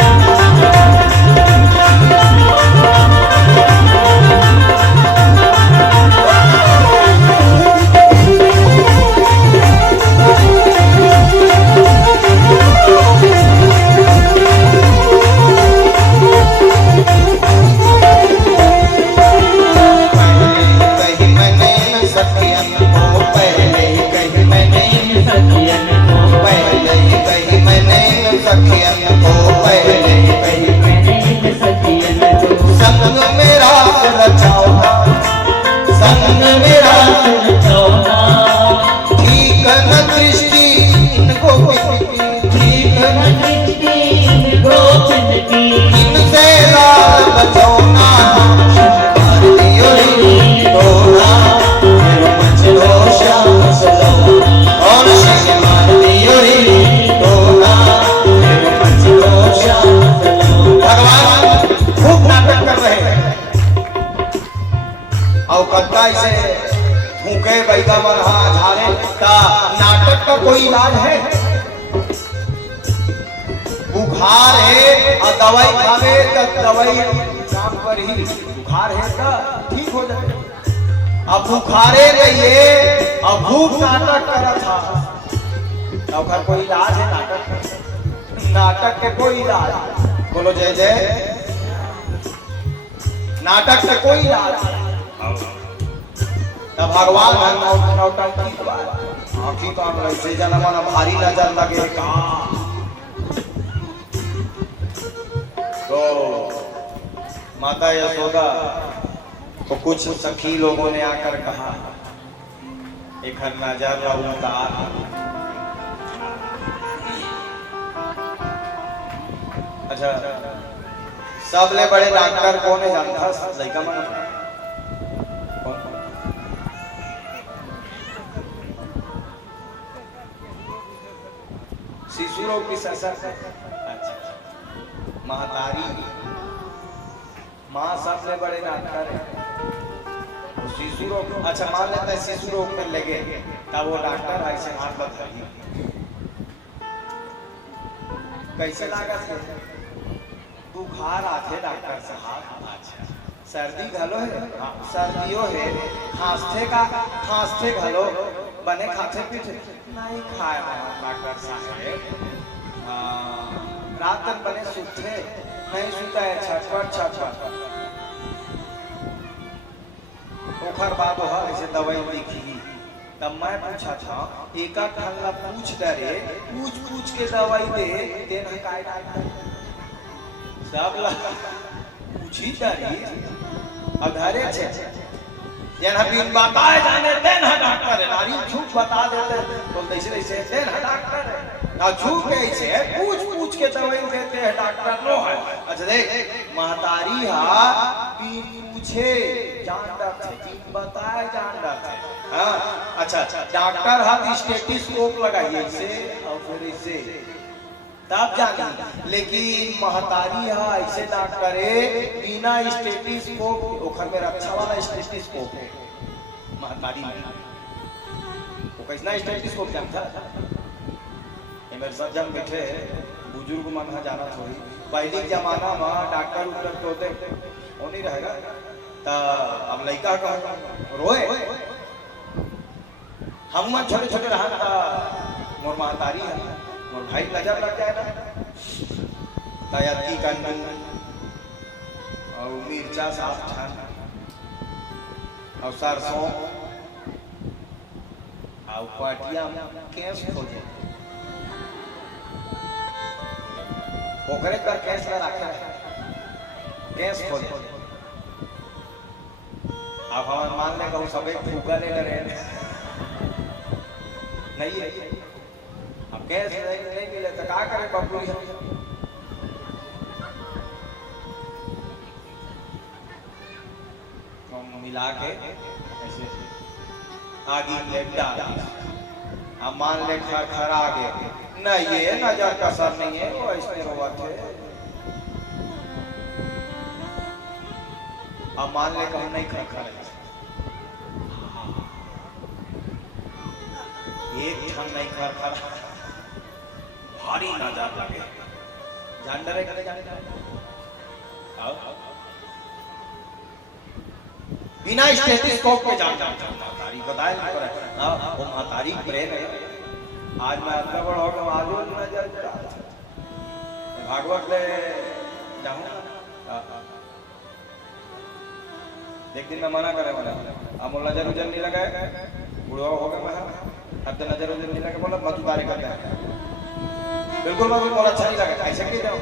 नाटक का कोई इलाज है बुखार है और दवाई खावे तो दवाई काम पर ही बुखार है तो ठीक हो जाए अब बुखारे रहिए अब भूख नाटक करा था अब का कोई इलाज है नाटक के कोई इलाज बोलो जय जय नाटक से कोई इलाज तब भगवान नौटंकी की बात आँखी काम ऐसे जन्म भारी नजर लगे का तो माता यशोदा तो कुछ सखी लोगों ने आकर कहा एक नजर उतार अच्छा सबले बड़े डॉक्टर कौन है जानता लड़का मन शिशु रोग की ससर। अच्छा, महतारी माँ सबसे बड़े डॉक्टर है। शिशु रोग, अच्छा मान लेते हैं शिशु रोग में लगे तब वो डॉक्टर ऐसे हाथ बताइए कैसे लागत है? बुखार आते डॉक्टर साहब। अच्छा, सर्दी घलो है? हाँ, सर्दियों है। खांसते घलो बने खाते पीते नहीं खाए डॉक्टर साहब। रात तक बने सुते नहीं सुता है, छटपट ओखर बाद ऐसे दवाई लिखी। तब मैं पूछा था एक खल्ला पूछ डरे पूछ के दवाई दे देना काय सब पूछी डरी अघरे छे जेना बिन बताए जाने देन है डॉक्टर है। नारी झूठ बता देते तो ऐसे देन है डॉक्टर है ना, झूठ कैसे पूछ के दवाई देते हैं डॉक्टर नो है। अच्छा देख महतारी हा पूछे जान डरते बिन बताए जान डरते। हाँ अच्छा, डॉक्टर हाथ स्टेथोस्कोप लगाइए इसे और फिर इसे तब जानी। लेकिन महतारी है ऐसे डॉक्टर है बिना स्टेथोस्कोप ओखर में रक्षा वाला स्टेथोस्कोप है महतारी में। वो कैसा स्टेथोस्कोप जानता मेरे साथ जब बैठे बुजुर्ग मन हा जाना थोड़ी पहले जमाना में डॉक्टर उक्टर तो होते वो नहीं रहेगा ता अब लड़का का रोए हम मन छोटे छोटे रहा था मोर महतारी है मोर भाई नजर लग जाए ना दयाती कंदन और मिर्चा साफ छान और सरसों और पाटिया केस खोजे ओकरे पर केस ला रखे केस खोजे। अब हम मान ले कहूँ सब एक फूका ले रहे नहीं है अब केस नहीं मिले तो क्या करे बबलू मिला के ऐसे आगे लेट डाल। अब मान ले खरा गए नहीं ये नजर का सर नहीं है वो ऐसे रोवा थे। अब मान ले कहूँ नहीं खर एक ठन नहीं खर भारी नजर लगे जान डरे करे जाने बिना स्टेथोस्कोप पे जान महतारी बताए वो महतारी प्रेम है। आज मैं अपना बड़ा होगा आजू नजर भागवत ले जाऊंगा एक दिन मैं मना करे बोला अब नजर उजर नहीं लगाए बुढ़वा हो गया मैं अब तो नजर उजर नहीं लगे बोला मत उतारे कर बिल्कुल मैं बोला अच्छा नहीं लगा ऐसे क्यों जाओ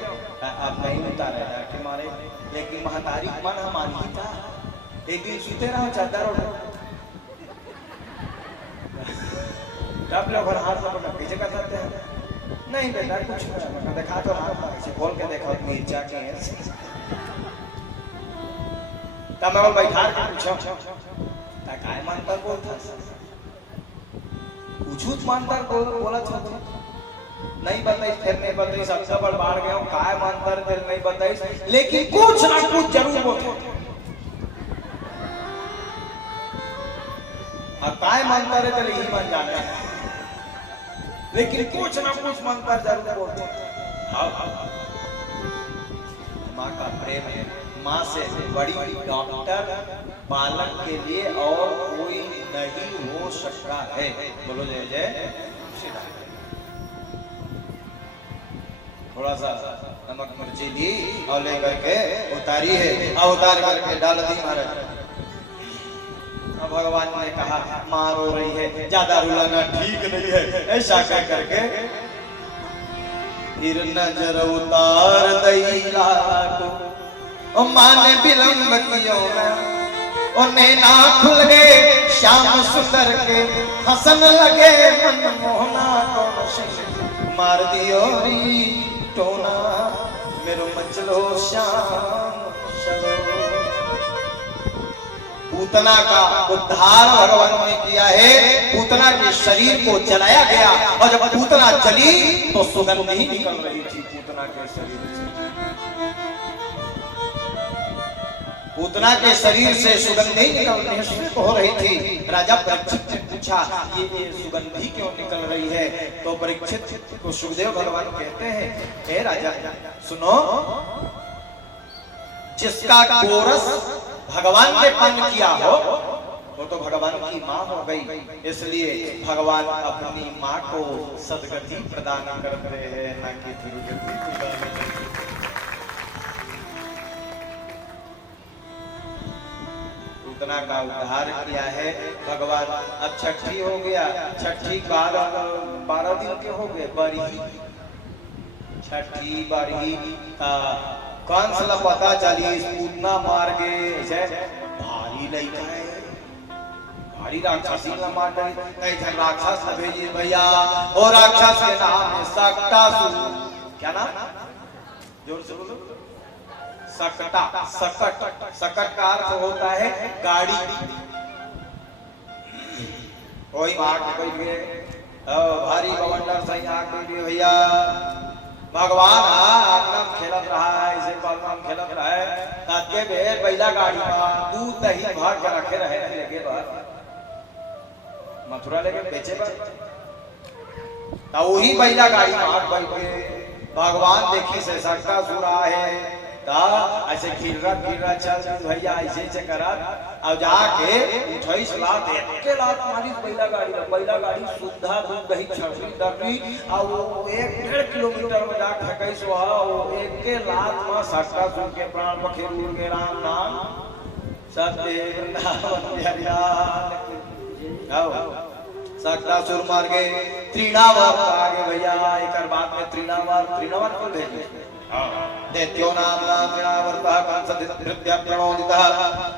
अब नहीं उतारे कि मारे लेकिन महतारी मन हमारी था एक दिन सूते रहो चादर उठो तब लोग हाथ पकड़ पीछे कर सकते हैं नहीं बेटा कुछ नहीं देखा तो हाथ ऐसे खोल के देखा मिर्चा के तब मैं बैठा के पूछा काय मानता बोलता पूछूत मानता बोला था नहीं बताई फिर नहीं बताई सबसे बड़ बाढ़ गया काय मानता फिर नहीं बताई लेकिन कुछ ना कुछ जरूर बोलते काय मानता रहे चले ही मान जाना लेकिन कुछ ना कुछ मंत्र जरूर बोलते। माँ का प्रेम है माँ से बड़ी डॉक्टर बालक के लिए और कोई नहीं हो सकता है। बोलो जय जय। थोड़ा सा नमक मिर्ची ली और लेकर के उतारी है और उतार करके डाल दी महाराज। भगवान ने कहा माँ रो रही है ज्यादा रुलाना ठीक नहीं है ऐसा कह करके फिर नजर उतार दैला को माँ ने विलंब किया और नैना खुल गए श्याम सुंदर के हसन लगे मनमोहना को मार दियो री टोना मेरो मचलो श्याम पूतना का उद्धार भगवान ने किया है। पूतना के शरीर को जलाया गया और जब पूतना जली तो सुगंध ही निकल रही थी पूतना के शरीर से। पूतना के शरीर से सुगंध ही निकल हो रही थी। राजा परीक्षित ने पूछा ये सुगंध ही क्यों निकल रही है? तो परीक्षित को सुखदेव भगवान कहते हैं, हे राजा सुनो, जिसका गोरस भगवान ने पान किया हो वो तो भगवान की माँ हो गई, इसलिए भगवान अपनी माँ को सदगति प्रदान करते हैं, न कि दुर्गति प्रदान करते हैं। पूतना का उद्धार किया है भगवान। अब छठी हो गया, छठी 12 दिन के हो गए, बरही छठी बरही कंस ला पता चली पूतना मार गए, भारी लइका है, भारी राक्षसी ला मार गई। नहीं राक्षस भेजिए भैया, और राक्षस के नाम है सक्टासुर। क्या नाम? जोर से बोलो। सकटा, सकट, सकट का अर्थ होता है गाड़ी। कोई आग कोई भी भारी बवंडर सही आग कोई भी भैया, भगवान आगम खेलत रहा है, इसे बलराम खेलत रहा है, ताके बेर बैला गाड़ी में दूध दही भाग के रखे रहे लेके बाहर मथुरा लेके बेचे पर तो वही बैला गाड़ी में आग बैठे भगवान देखी से सकता सुरा है ता ऐसे गिररा चल भैया ऐसे ऐसे करा अब जाके 28 लाख के लाख मारी बैला गाड़ी सुधा दूध दही छड़ी दर्री और 1.5 किलोमीटर में जा ठकई सो वो 1 लाख में सकता सुन के प्राण पखेरु के राम नाम सत्य वृंदावन सकता सुर मार गए त्रिनावर आगे भैया एक बात में त्रिनावर को भेजे दैत्यो नामना त्रिनावर्तः कंसधृत्य प्रणोदितः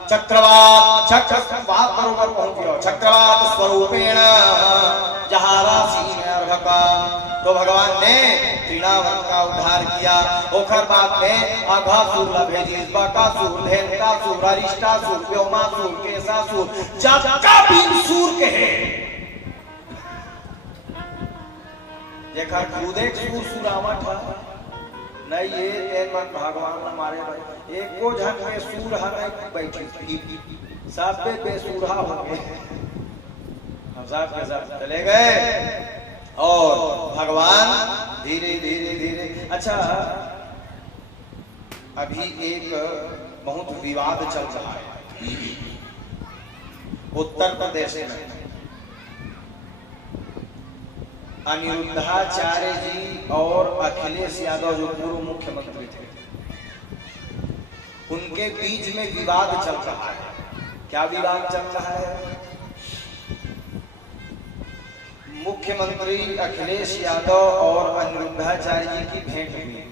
चक्रवात बरोबर पहुंच गया चक्रवात स्वरूपेण जहारासी अर्घका। तो भगवान ने त्रिनावर का उद्धार किया। ओखर बाद में अघासुर ला भेजी, बकासुर, धेनुकासुर, अरिष्टासुर, व्योमासुर, केशासुर, जबका बीन सूर के है जेकर खुदे सूर सुरावा था नहीं ये तेन मन भगवान हमारे भाई एको झन में सूर नहीं बैठी सब पे बेसूरा हो गए, हम सब के सब चले गए और भगवान धीरे धीरे धीरे। अच्छा अभी एक बहुत विवाद चल रहा है उत्तर प्रदेश में। अनिरुद्धाचार्य जी और अखिलेश यादव जो पूर्व मुख्यमंत्री थे उनके बीच में विवाद चल रहा है। क्या विवाद चल रहा है? मुख्यमंत्री अखिलेश यादव और अनिरुद्धाचार्य जी की भेंट हुई।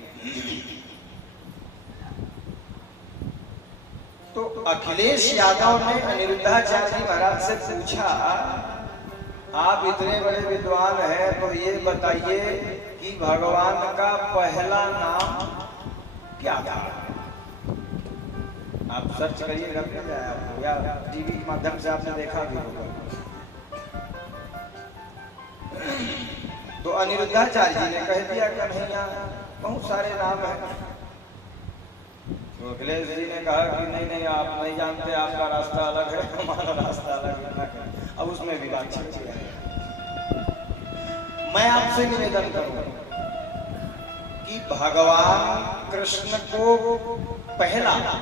तो अखिलेश यादव ने अनिरुद्धाचार्य जी महाराज से पूछा आप इतने बड़े विद्वान हैं तो ये बताइए कि भगवान का पहला नाम क्या था? आप सर्च करिएगा या टीवी के माध्यम से आपने देखा भी होगा। तो अनिरुद्धाचार्य जी ने कह दिया कि नहीं बहुत सारे नाम हैं। तो अखिलेश जी ने कहा कि नहीं आप नहीं जानते, आपका रास्ता अलग है, हमारा रास्ता अलग है। अब उसमें विवाद चल रहा है। मैं आपसे निवेदन करूंगा कि भगवान कृष्ण को पहला नाम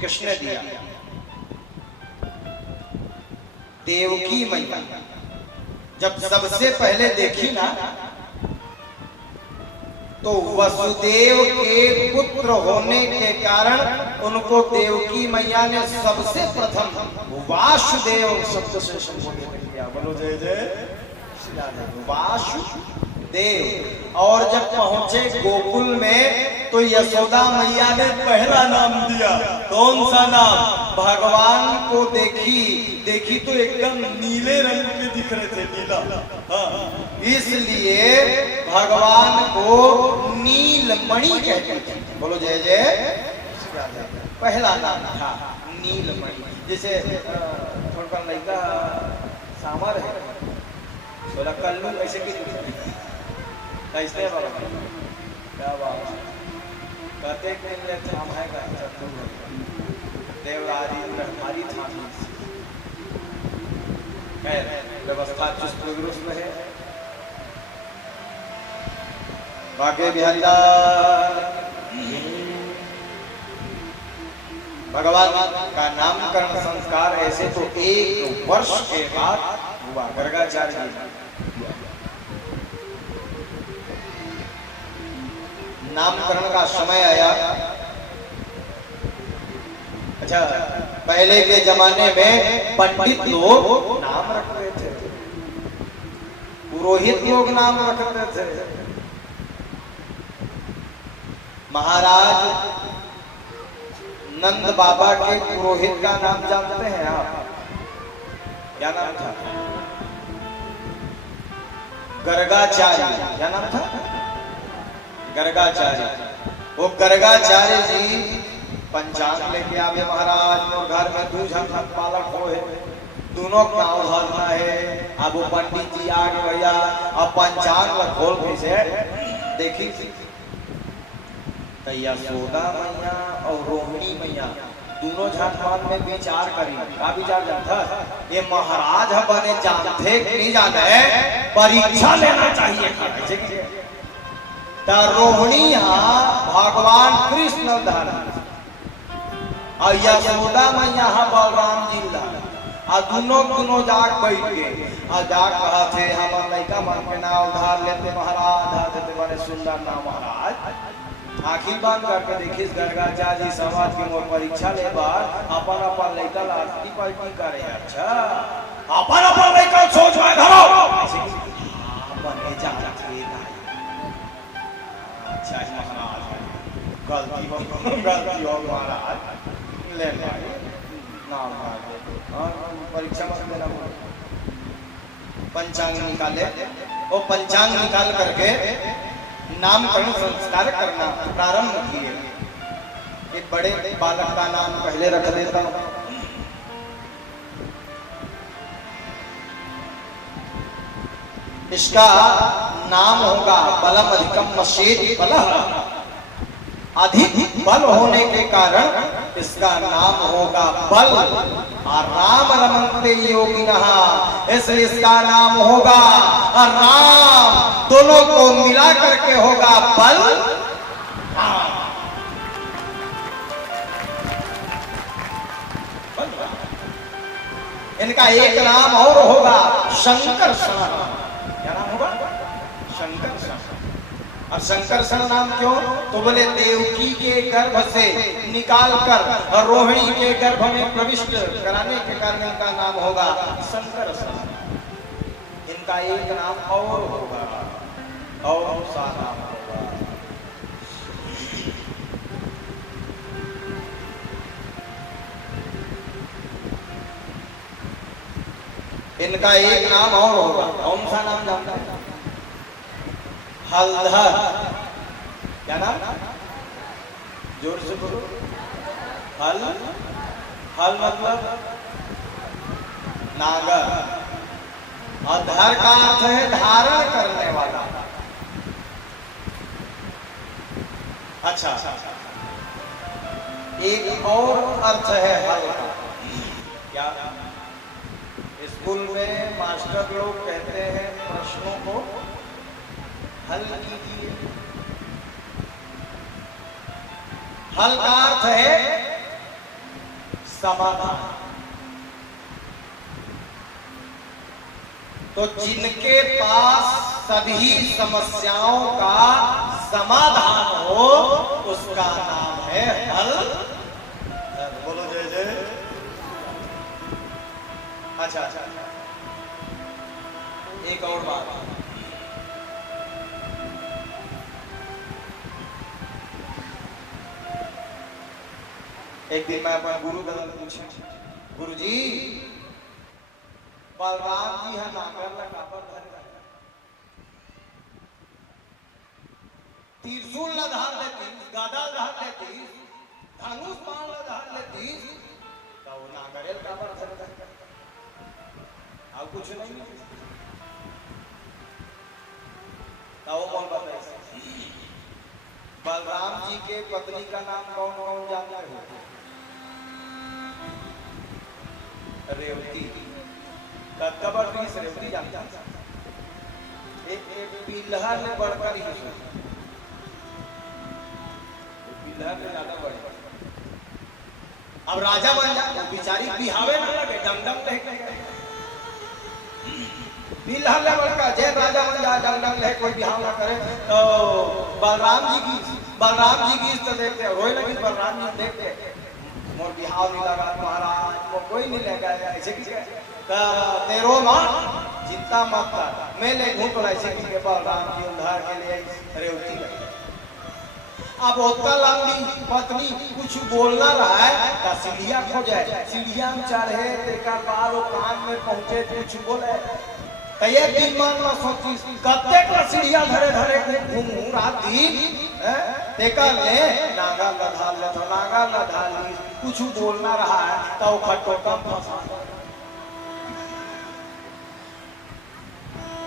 कृष्ण ने दिया देवकी मैया। जब सबसे पहले देखी ना तो वसुदेव के पुत्र होने के कारण उनको देवकी मैया ने सबसे प्रथम वासुदेव शब्द से संबोधित किया। बोलो जय जय वासुदेव। और जब पहुंचे गोकुल में तो यशोदा मैया ने पहला नाम दिया। कौन सा नाम? भगवान को देखी तो एकदम नीले रंग में दिख रहे थे, नीला। हाँ, इसलिए भगवान को नीलमणि कहते थे। बोलो जय जय। पहला नाम था नीलमणि। जैसे थोड़ा लड़का सामर है बोला कल्लू ऐसे की कैसे है बाबा क्या बात कहते कि ये थाम है का देवराजी हमारी थाम है व्यवस्था चुस्त दुरुस्त है। बाके बिहारीलाल भगवान का नामकरण संस्कार ऐसे तो 1 वर्ष के बाद हुआ। गर्गाचार्य नामकरण का समय आया। अच्छा, पहले के जमाने में पंडित लोग नाम रखते थे, पुरोहित लोग नाम रखते थे। महाराज नंद बाबा के पुरोहित का नाम जानते हैं आप? क्या नाम था? गर्गाचार्य। क्या नाम था? गर्गाचार्य। वो गर्गाचार्य जी पंचांग लेके आवे महाराज और घर में दूध हम पालक हो है, दोनों गाँव धरना है। अब वो पंडित जी आगे भैया अब पंचांग खोल के से देखी यशोदा मैया और रोहिणी मैया दोनों झटपट में विचार करी। का विचार जानता? ये महाराज बने जानते नहीं जाने परीक्षा लेना चाहिए। रोहिणी भगवान कृष्ण धर्म और यशोदा मैया बलराम जी और दोनों जाग बैठ के और जाग कहा थे हमारे लड़का मन के नाम उधार लेते महाराज देते बड़े सुंदर नाम महाराज। आखिर बात करके देखिए गर्गाचार्य जी समाज की मोर परीक्षा ले बार अपन अपन लड़का लाठी पार्टी करे। अच्छा अपन अपन लड़का सोच में धरो बने जाना चाहिए। अच्छा महाराज गलती हो महाराज ले नाम परीक्षा में देना पंचांग निकाले। वो पंचांग निकाल करके नामकरण संस्कार करना प्रारंभ किए। एक बड़े बालक का नाम पहले रख देता हूं। इसका नाम होगा बलम अधिकम मशेद बलह। अधिक बल होने के कारण इसका नाम होगा बल। और राम रमन्ते योगिनः, इसलिए इसका नाम होगा राम। दोनों को मिला करके होगा बल। इनका एक नाम और होगा शंकरषण। क्या नाम होगा? शंकरषण। अब शंकरषण नाम क्यों? तो बोले देवकी के गर्भ से निकाल कर रोहिणी के गर्भ में प्रविष्ट कराने के कारण इनका नाम होगा शंकरषण। इनका एक नाम और होगा और सा नाम होगा। इनका एक नाम और होगा। कौन सा नाम जानता है? हलधर। क्या नाम? जोर से बोलो। हल हल मतलब नागर और धर का अर्थ है धारण करने वाला। अच्छा, एक और अर्थ है हल का। क्या? स्कूल में मास्टर लोग कहते हैं प्रश्नों को हल कीजिए। हल का अर्थ है समाधान। तो जिनके पास सभी समस्याओं का समाधान हो उसका नाम है हल। बोलो जय जय। अच्छा, एक और बात। एक दिन मैं अपने गुरु से पूछा, गुरुजी बलराम जी है नागर लगा पर त्रिशूल लधार लेती, गदा लधार लेती, धनुष बाण लगा लेती तो वो नागरेल का बार सकता अब कुछ नहीं तो वो कौन बताए बलराम जी के पत्नी का नाम कौन कौन जानता है रेवती कबर भी रेवती जानता एक बिल्हा ने बढ़कर ही बिल्हा ने ज्यादा बढ़ अब राजा बन जा बिचारी बिहावे ना लगे डंडम लेके बिल्हा ने बढ़कर जय राजा बन जा डंडम ले कोई बिहाव ना करे तो बलराम जी की तो देखते रोए लगी बलराम जी देखते मोर बिहाव नहीं लगा महाराज को कोई नहीं लेगा ऐसे की तेरो मां चिंता मत कर मैं ले घूम तो ऐसे की बलराम जी उद्धार के लिए रेवती लगी अब होता लंबी पत्नी कुछ बोलना रहा है तो सीढ़िया खो जाए सीढ़िया में चढ़े तेका पार वो कान में पहुंचे कुछ बोले तो ये दिमाग में सोची कत्ते का सीढ़िया धरे धरे घूम राती तेका ले नागा लधा ले तो नागा लधा ली कुछ बोलना रहा है तो खट्टो कम फंसा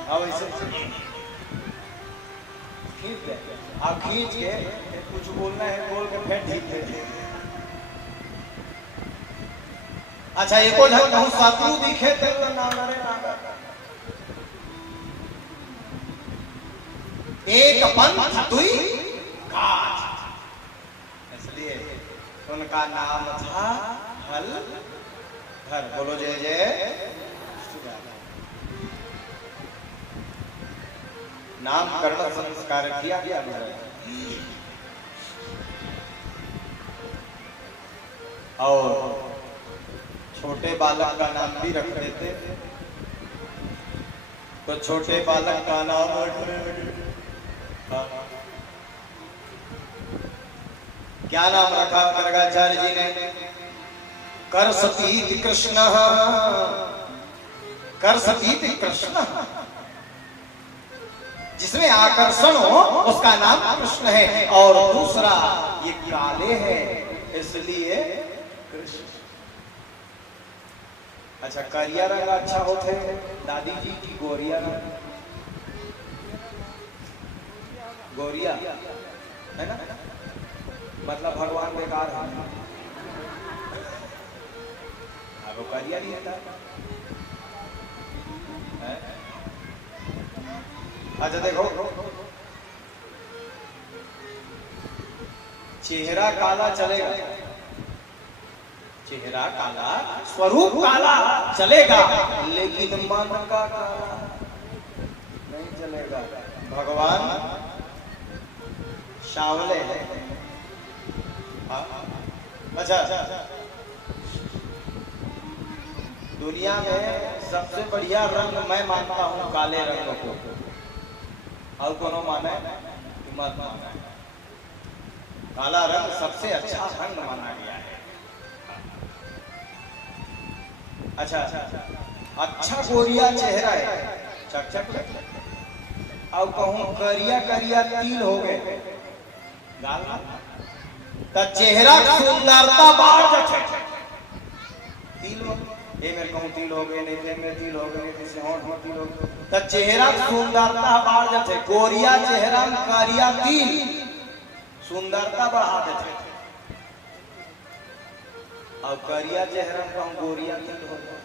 अब ऐसे खींच दे अब खींच के कुछ बोलना है बोल के फिर ठीक है अच्छा एको ढंग कहूं शत्रु दिखे तो नागा रे नागा एक पंथ दुई काज इसलिए उनका नाम था हल धर बोलो जय जय नामकरण संस्कार किया गया और छोटे बालक का नाम भी रख देते तो छोटे बालक का नाम क्या नाम रखा गर्गाचार्य जी ने कर सतीत कृष्ण कर सतीत कृष्ण जिसमें आकर्षण हो उसका नाम कृष्ण है और दूसरा ये काले है इसलिए कृष्ण अच्छा करिया रंग अच्छा होते दादी जी की गोरिया रंग गोरिया है ना मतलब भगवान बेकार है अब करिया नहीं था अच्छा देखो चेहरा काला चलेगा चेहरा काला स्वरूप काला चलेगा लेकिन मन का काला नहीं चलेगा भगवान शावले है अच्छा दुनिया में सबसे बढ़िया रंग मैं मानता हूँ काले रंग को और कोनो माने मत माने काला रंग सबसे अच्छा रंग माना गया है अच्छा अच्छा गोरिया चेहरा है चक चक अब कहूं करिया करिया तिल हो गए गाल तो चेहरा सुंदरता बाढ़ जाते तिल ए मेरे कहूं तिल हो गए नहीं में तिल हो गए जैसे होंठ में तिल हो गए तो चेहरा सुंदरता बाढ़ जाते गोरिया चेहरा में करिया तिल सुंदरता बढ़ा देते और करिया चेहरा में कहूं गोरिया तिल हो गए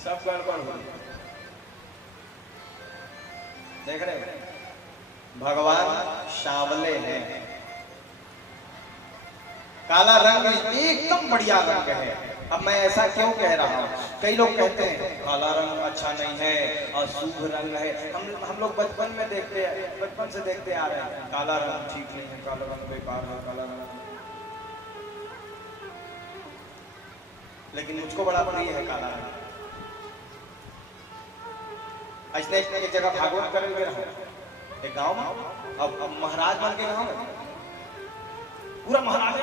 सब गड़बड़ हो देख रहे भगवान शावले हैं काला रंग एकदम बढ़िया रंग है अब मैं ऐसा क्यों कह रहा हूँ कई लोग कहते हैं काला रंग अच्छा नहीं है और शुभ रंग है हम लोग बचपन में देखते हैं बचपन से देखते आ रहे हैं काला रंग ठीक नहीं है काला रंग बेकार है काला रंग लेकिन मुझको बड़ा प्रिय है काला रंग ऐसे एक जगह भागवत करेंगे एक गांव में अब महाराज बन के गांव में पूरा महाराज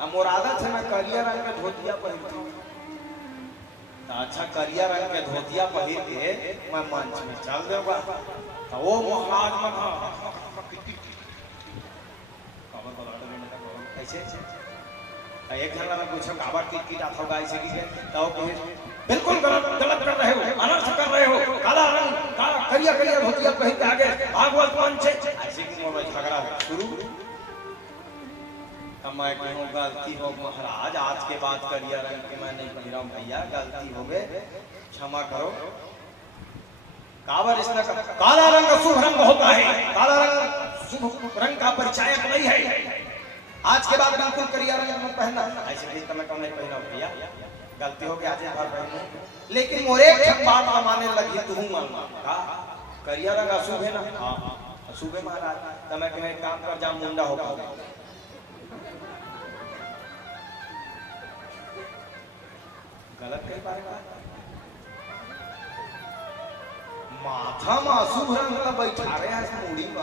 अब मोर आदत है मैं करिया रंग के धोतिया पहनती हूँ तो अच्छा करिया रंग के धोतिया पहन के मैं मंच में चल देगा तो वो महाराज में ऐसे एक जन में पूछो काबर की रात होगा ऐसे की तो कोई बिल्कुल गलत गलत कर रहे हो, अनर्थ कर रहे हो, काला रंग काला करिया करिया धोतिया पहन के आगे भागवत कौन से ऐसे की मोबाइल झगड़ा शुरू। अब मैं कहूँ गलती हो महाराज, आज के बाद करिया रंग के मैं नहीं पहन रहा हूँ भैया, गलती हो गए क्षमा करो। काबर इसमें काला रंग शुभ रंग होता है, काला रंग शुभ रंग का परिचायक नहीं है, आज के बाद बिल्कुल करिया रंग मत पहनना। ऐसे भी तो मैं कम नहीं पहना भैया, गलती हो गया आज बार पहन। लेकिन मोरे एक बात माने लगी तू मानना का करिया रंग अशुभ है ना? हां अशुभ है महाराज। तो मैं कहे काम कर जा मुंडा हो पाओ, गलत कह पाएगा। माथा में अशुभ रंग का बैठा रहे हैं मूड़ी में,